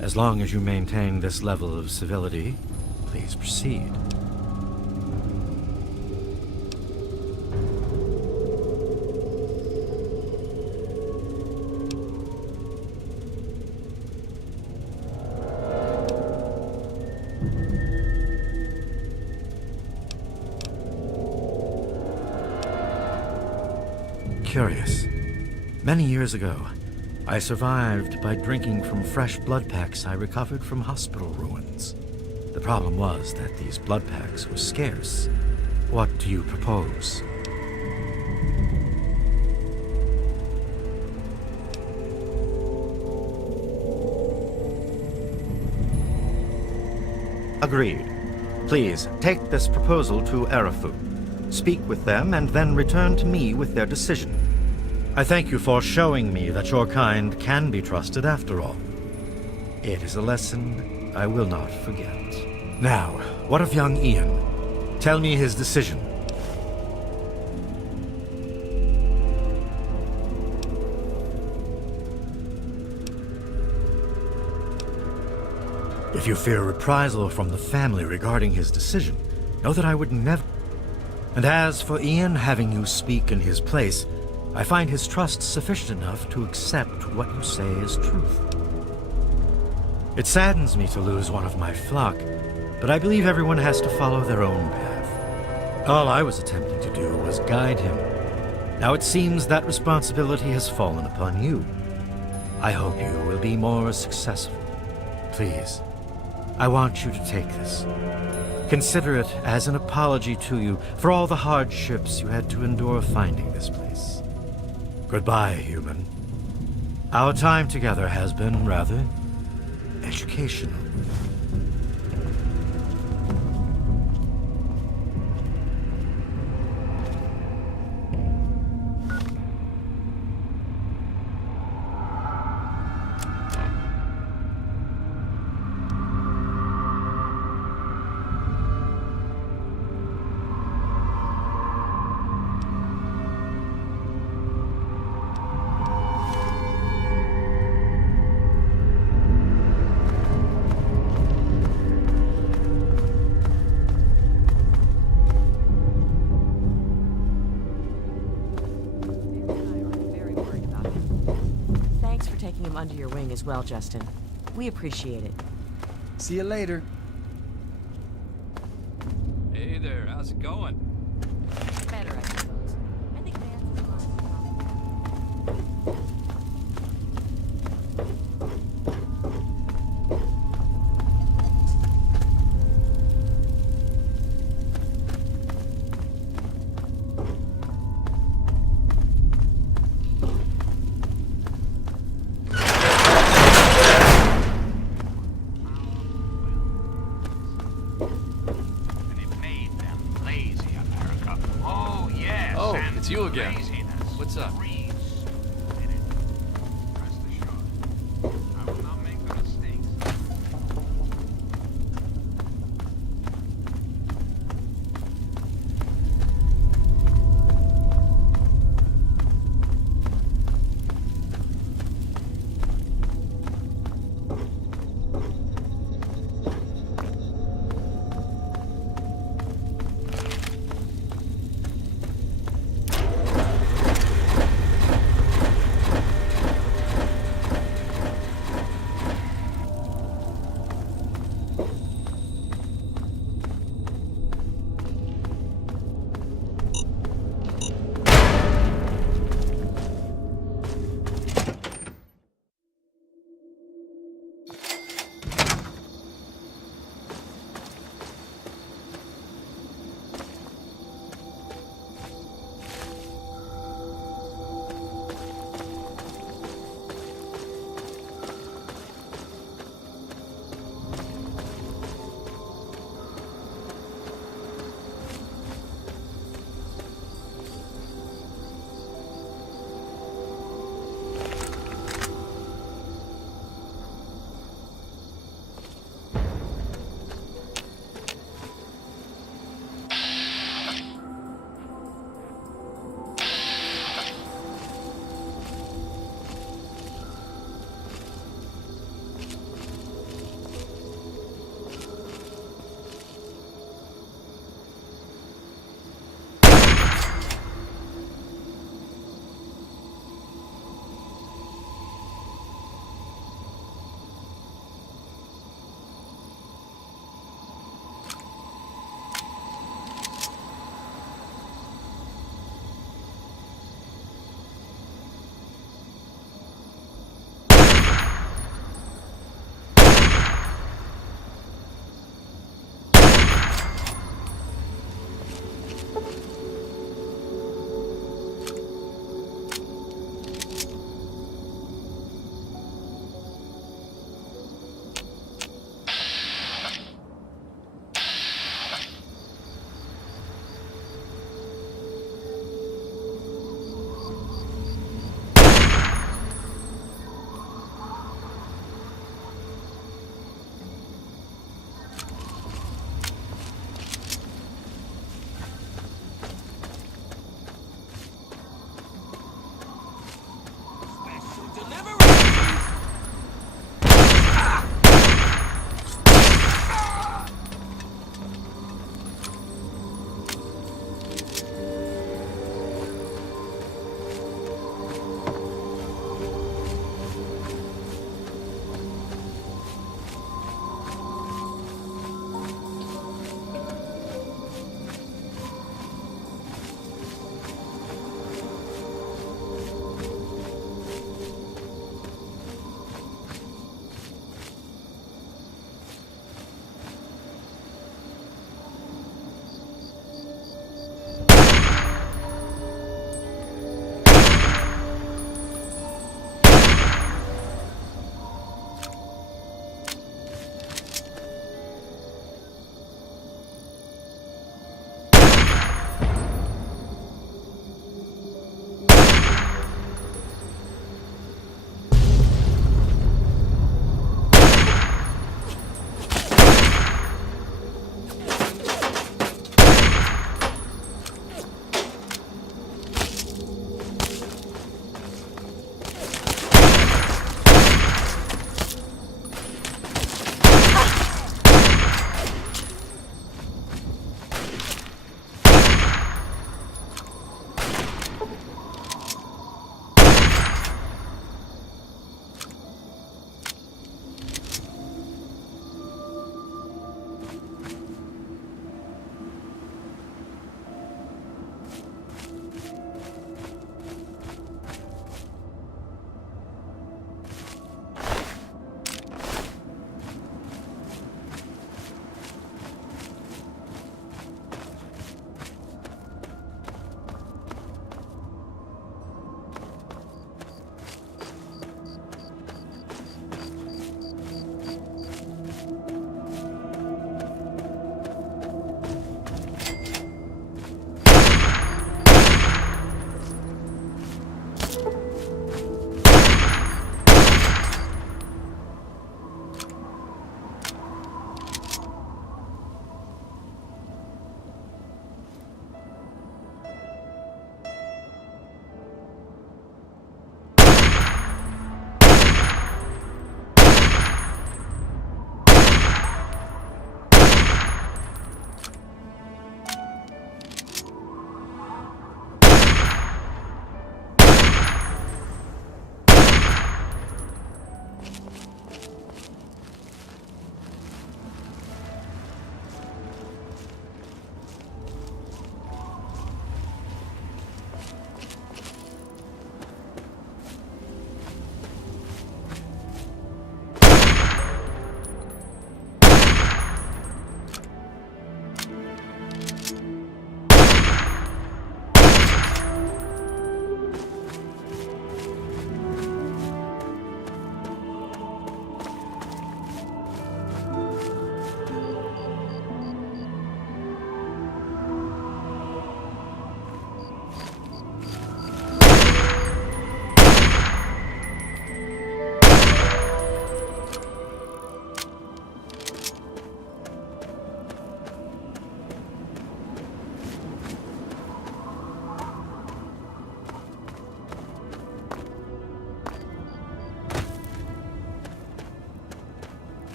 As long as you maintain this level of civility, please proceed. Curious. Many years ago, I survived by drinking from fresh blood packs I recovered from hospital ruins. The problem was that these blood packs were scarce. What do you propose? Agreed. Please, take this proposal to Arafu. Speak with them and then return to me with their decision. I thank you for showing me that your kind can be trusted after all. It is a lesson I will not forget. Now, what of young Ian? Tell me his decision. If you fear reprisal from the family regarding his decision, know that I would never... And as for Ian having you speak in his place, I find his trust sufficient enough to accept what you say is truth. It saddens me to lose one of my flock, but I believe everyone has to follow their own path. All I was attempting to do was guide him. Now it seems that responsibility has fallen upon you. I hope you will be more successful. Please, I want you to take this. Consider it as an apology to you for all the hardships you had to endure finding this place. Goodbye, human. Our time together has been rather educational. Taking him under your wing as well, Justin. We appreciate it. See you later. Hey there, how's it going? Better, I suppose. I think Vance is fine. It's you again. What's up?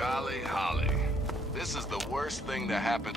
Golly Holly. This is the worst thing to happen.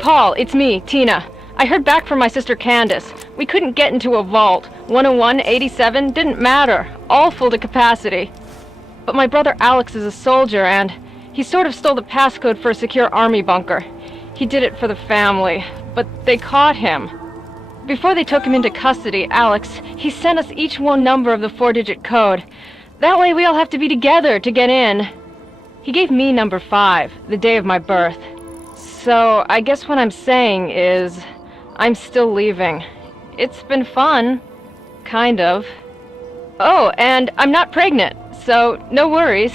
Paul, it's me, Tina. I heard back from my sister Candace. We couldn't get into a vault. 101, 87, didn't matter. All full to capacity. But my brother Alex is a soldier, and he sort of stole the passcode for a secure army bunker. He did it for the family, but they caught him. Before they took him into custody, Alex, he sent us each one number of the 4-digit code. That way we all have to be together to get in. He gave me number 5, the day of my birth. So, I guess what I'm saying is, I'm still leaving. It's been fun. Kind of. Oh, and I'm not pregnant, so no worries.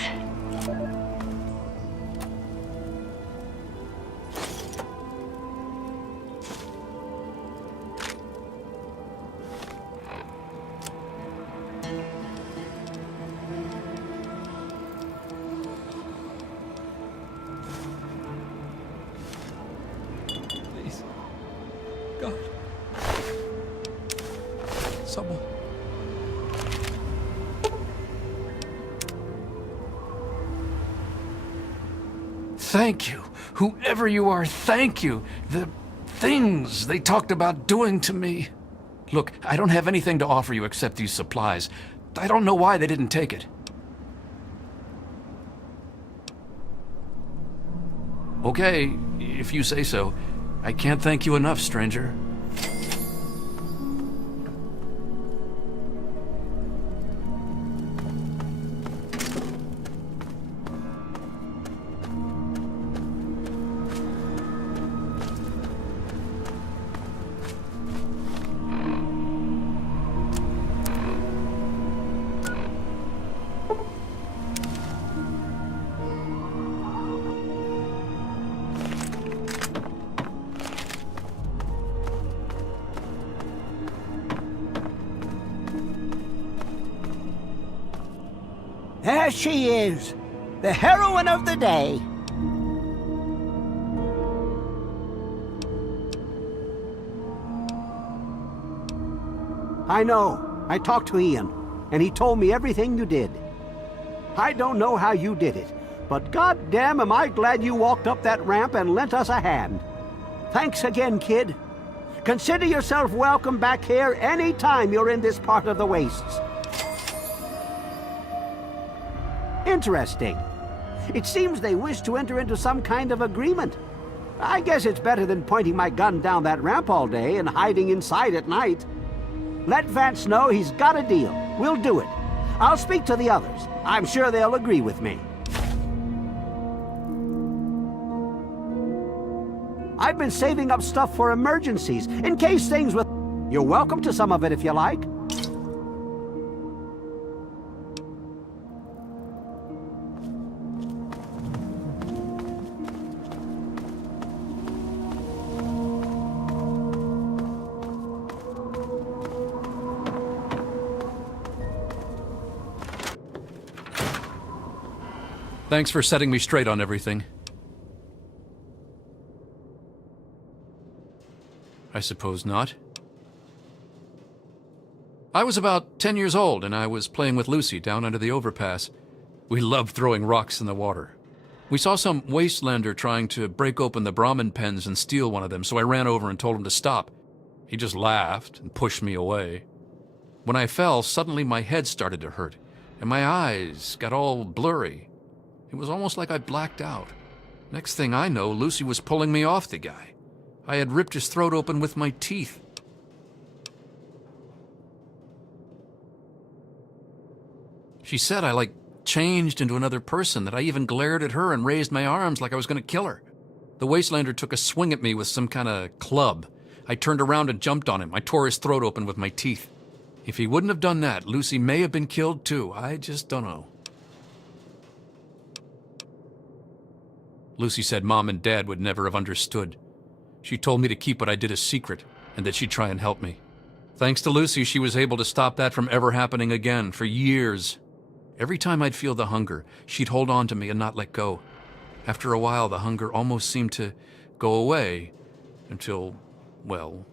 Someone. Thank you. Whoever you are, thank you. The things they talked about doing to me. Look, I don't have anything to offer you except these supplies. I don't know why they didn't take it. Okay, if you say so. I can't thank you enough, stranger. There she is, the heroine of the day. I know. I talked to Ian, and he told me everything you did. I don't know how you did it, but goddamn am I glad you walked up that ramp and lent us a hand. Thanks again, kid. Consider yourself welcome back here any time you're in this part of the wastes. Interesting. It seems they wish to enter into some kind of agreement. I guess it's better than pointing my gun down that ramp all day and hiding inside at night. Let Vance know he's got a deal. We'll do it. I'll speak to the others. I'm sure they'll agree with me. I've been saving up stuff for emergencies, in case things with... You're welcome to some of it if you like. Thanks for setting me straight on everything. I suppose not. I was about 10 years old, and I was playing with Lucy down under the overpass. We loved throwing rocks in the water. We saw some wastelander trying to break open the Brahmin pens and steal one of them, so I ran over and told him to stop. He just laughed and pushed me away. When I fell, suddenly my head started to hurt, and my eyes got all blurry. It was almost like I blacked out. Next thing I know, Lucy was pulling me off the guy. I had ripped his throat open with my teeth. She said I, changed into another person, that I even glared at her and raised my arms like I was going to kill her. The wastelander took a swing at me with some kind of club. I turned around and jumped on him. I tore his throat open with my teeth. If he wouldn't have done that, Lucy may have been killed too. I just don't know. Lucy said Mom and Dad would never have understood. She told me to keep what I did a secret, and that she'd try and help me. Thanks to Lucy, she was able to stop that from ever happening again for years. Every time I'd feel the hunger, she'd hold on to me and not let go. After a while, the hunger almost seemed to go away until, well...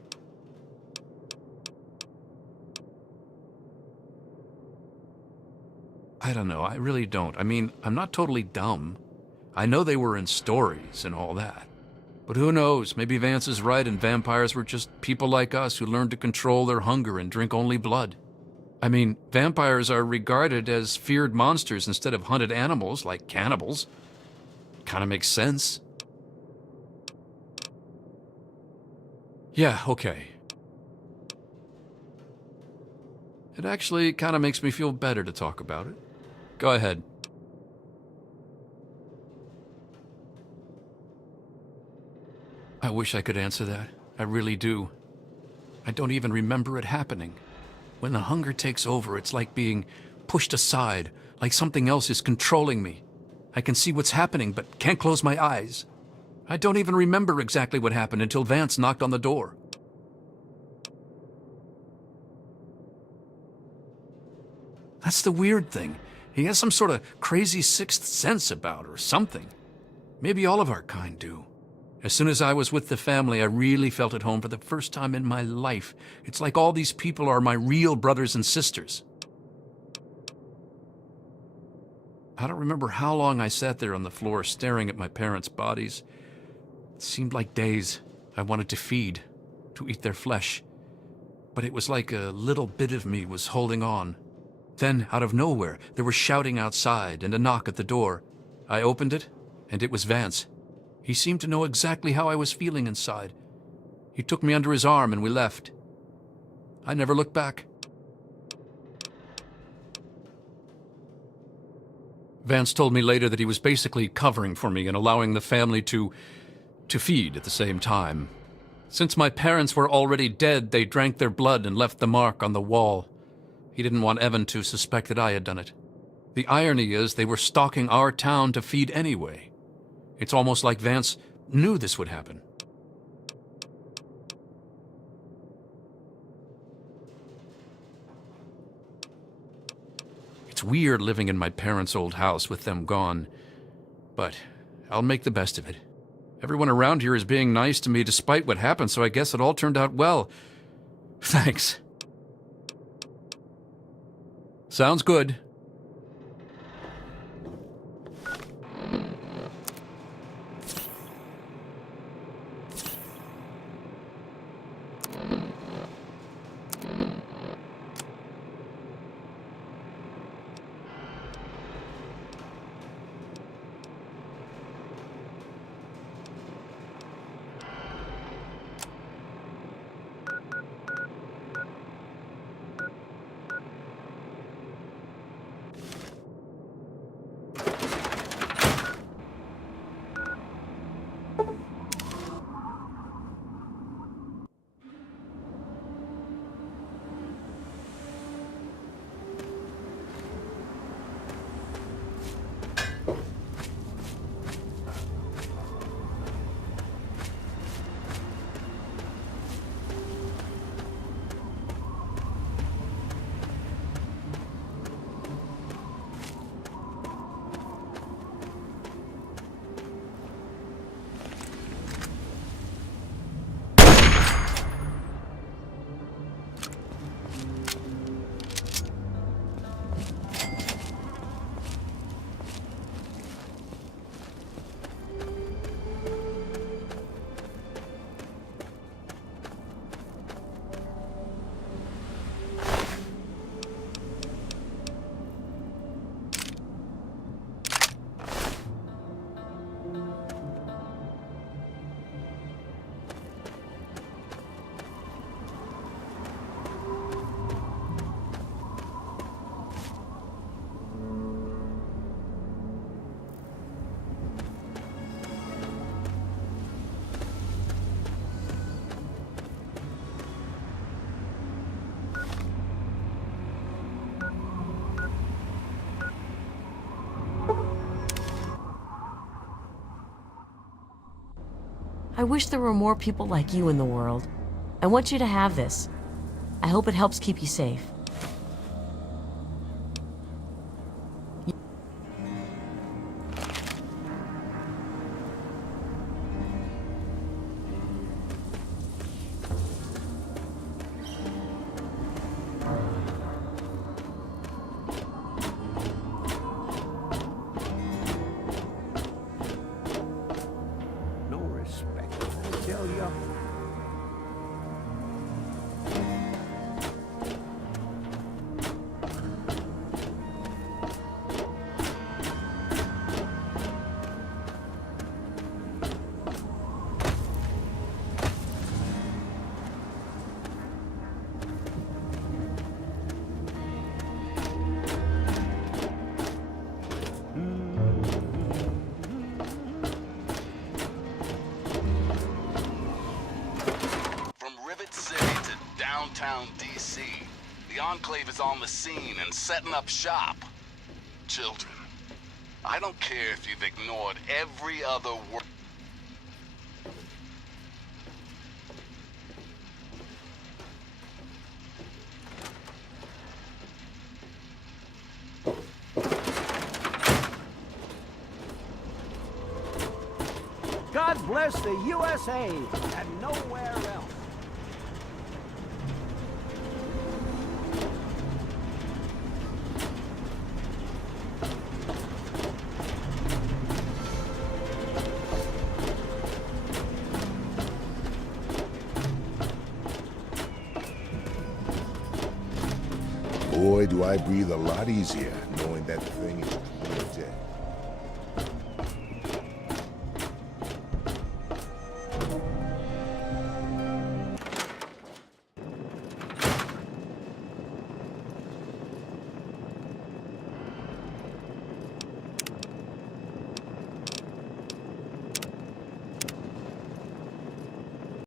I don't know, I really don't. I mean, I'm not totally dumb. I know they were in stories and all that. But who knows, maybe Vance is right and vampires were just people like us who learned to control their hunger and drink only blood. I mean, vampires are regarded as feared monsters instead of hunted animals like cannibals. Kinda makes sense. Yeah, okay. It actually kinda makes me feel better to talk about it. Go ahead. I wish I could answer that. I really do. I don't even remember it happening. When the hunger takes over, it's like being pushed aside, like something else is controlling me. I can see what's happening, but can't close my eyes. I don't even remember exactly what happened until Vance knocked on the door. That's the weird thing. He has some sort of crazy sixth sense about her, or something. Maybe all of our kind do. As soon as I was with the family, I really felt at home for the first time in my life. It's like all these people are my real brothers and sisters. I don't remember how long I sat there on the floor staring at my parents' bodies. It seemed like days. I wanted to feed, to eat their flesh. But it was like a little bit of me was holding on. Then, out of nowhere, there was shouting outside and a knock at the door. I opened it, and it was Vance. He seemed to know exactly how I was feeling inside. He took me under his arm and we left. I never looked back. Vance told me later that he was basically covering for me and allowing the family to feed at the same time. Since my parents were already dead, they drank their blood and left the mark on the wall. He didn't want Evan to suspect that I had done it. The irony is they were stalking our town to feed anyway. It's almost like Vance knew this would happen. It's weird living in my parents' old house with them gone, but I'll make the best of it. Everyone around here is being nice to me despite what happened, so I guess it all turned out well. Thanks. Sounds good. I wish there were more people like you in the world. I want you to have this. I hope it helps keep you safe. No respect, I tell you. From Rivet City to downtown D.C., the Enclave is on the scene and setting up shop. Children, I don't care if you've ignored every other word. God bless the USA and nowhere else. Boy, do I breathe a lot easier knowing that thing is dead.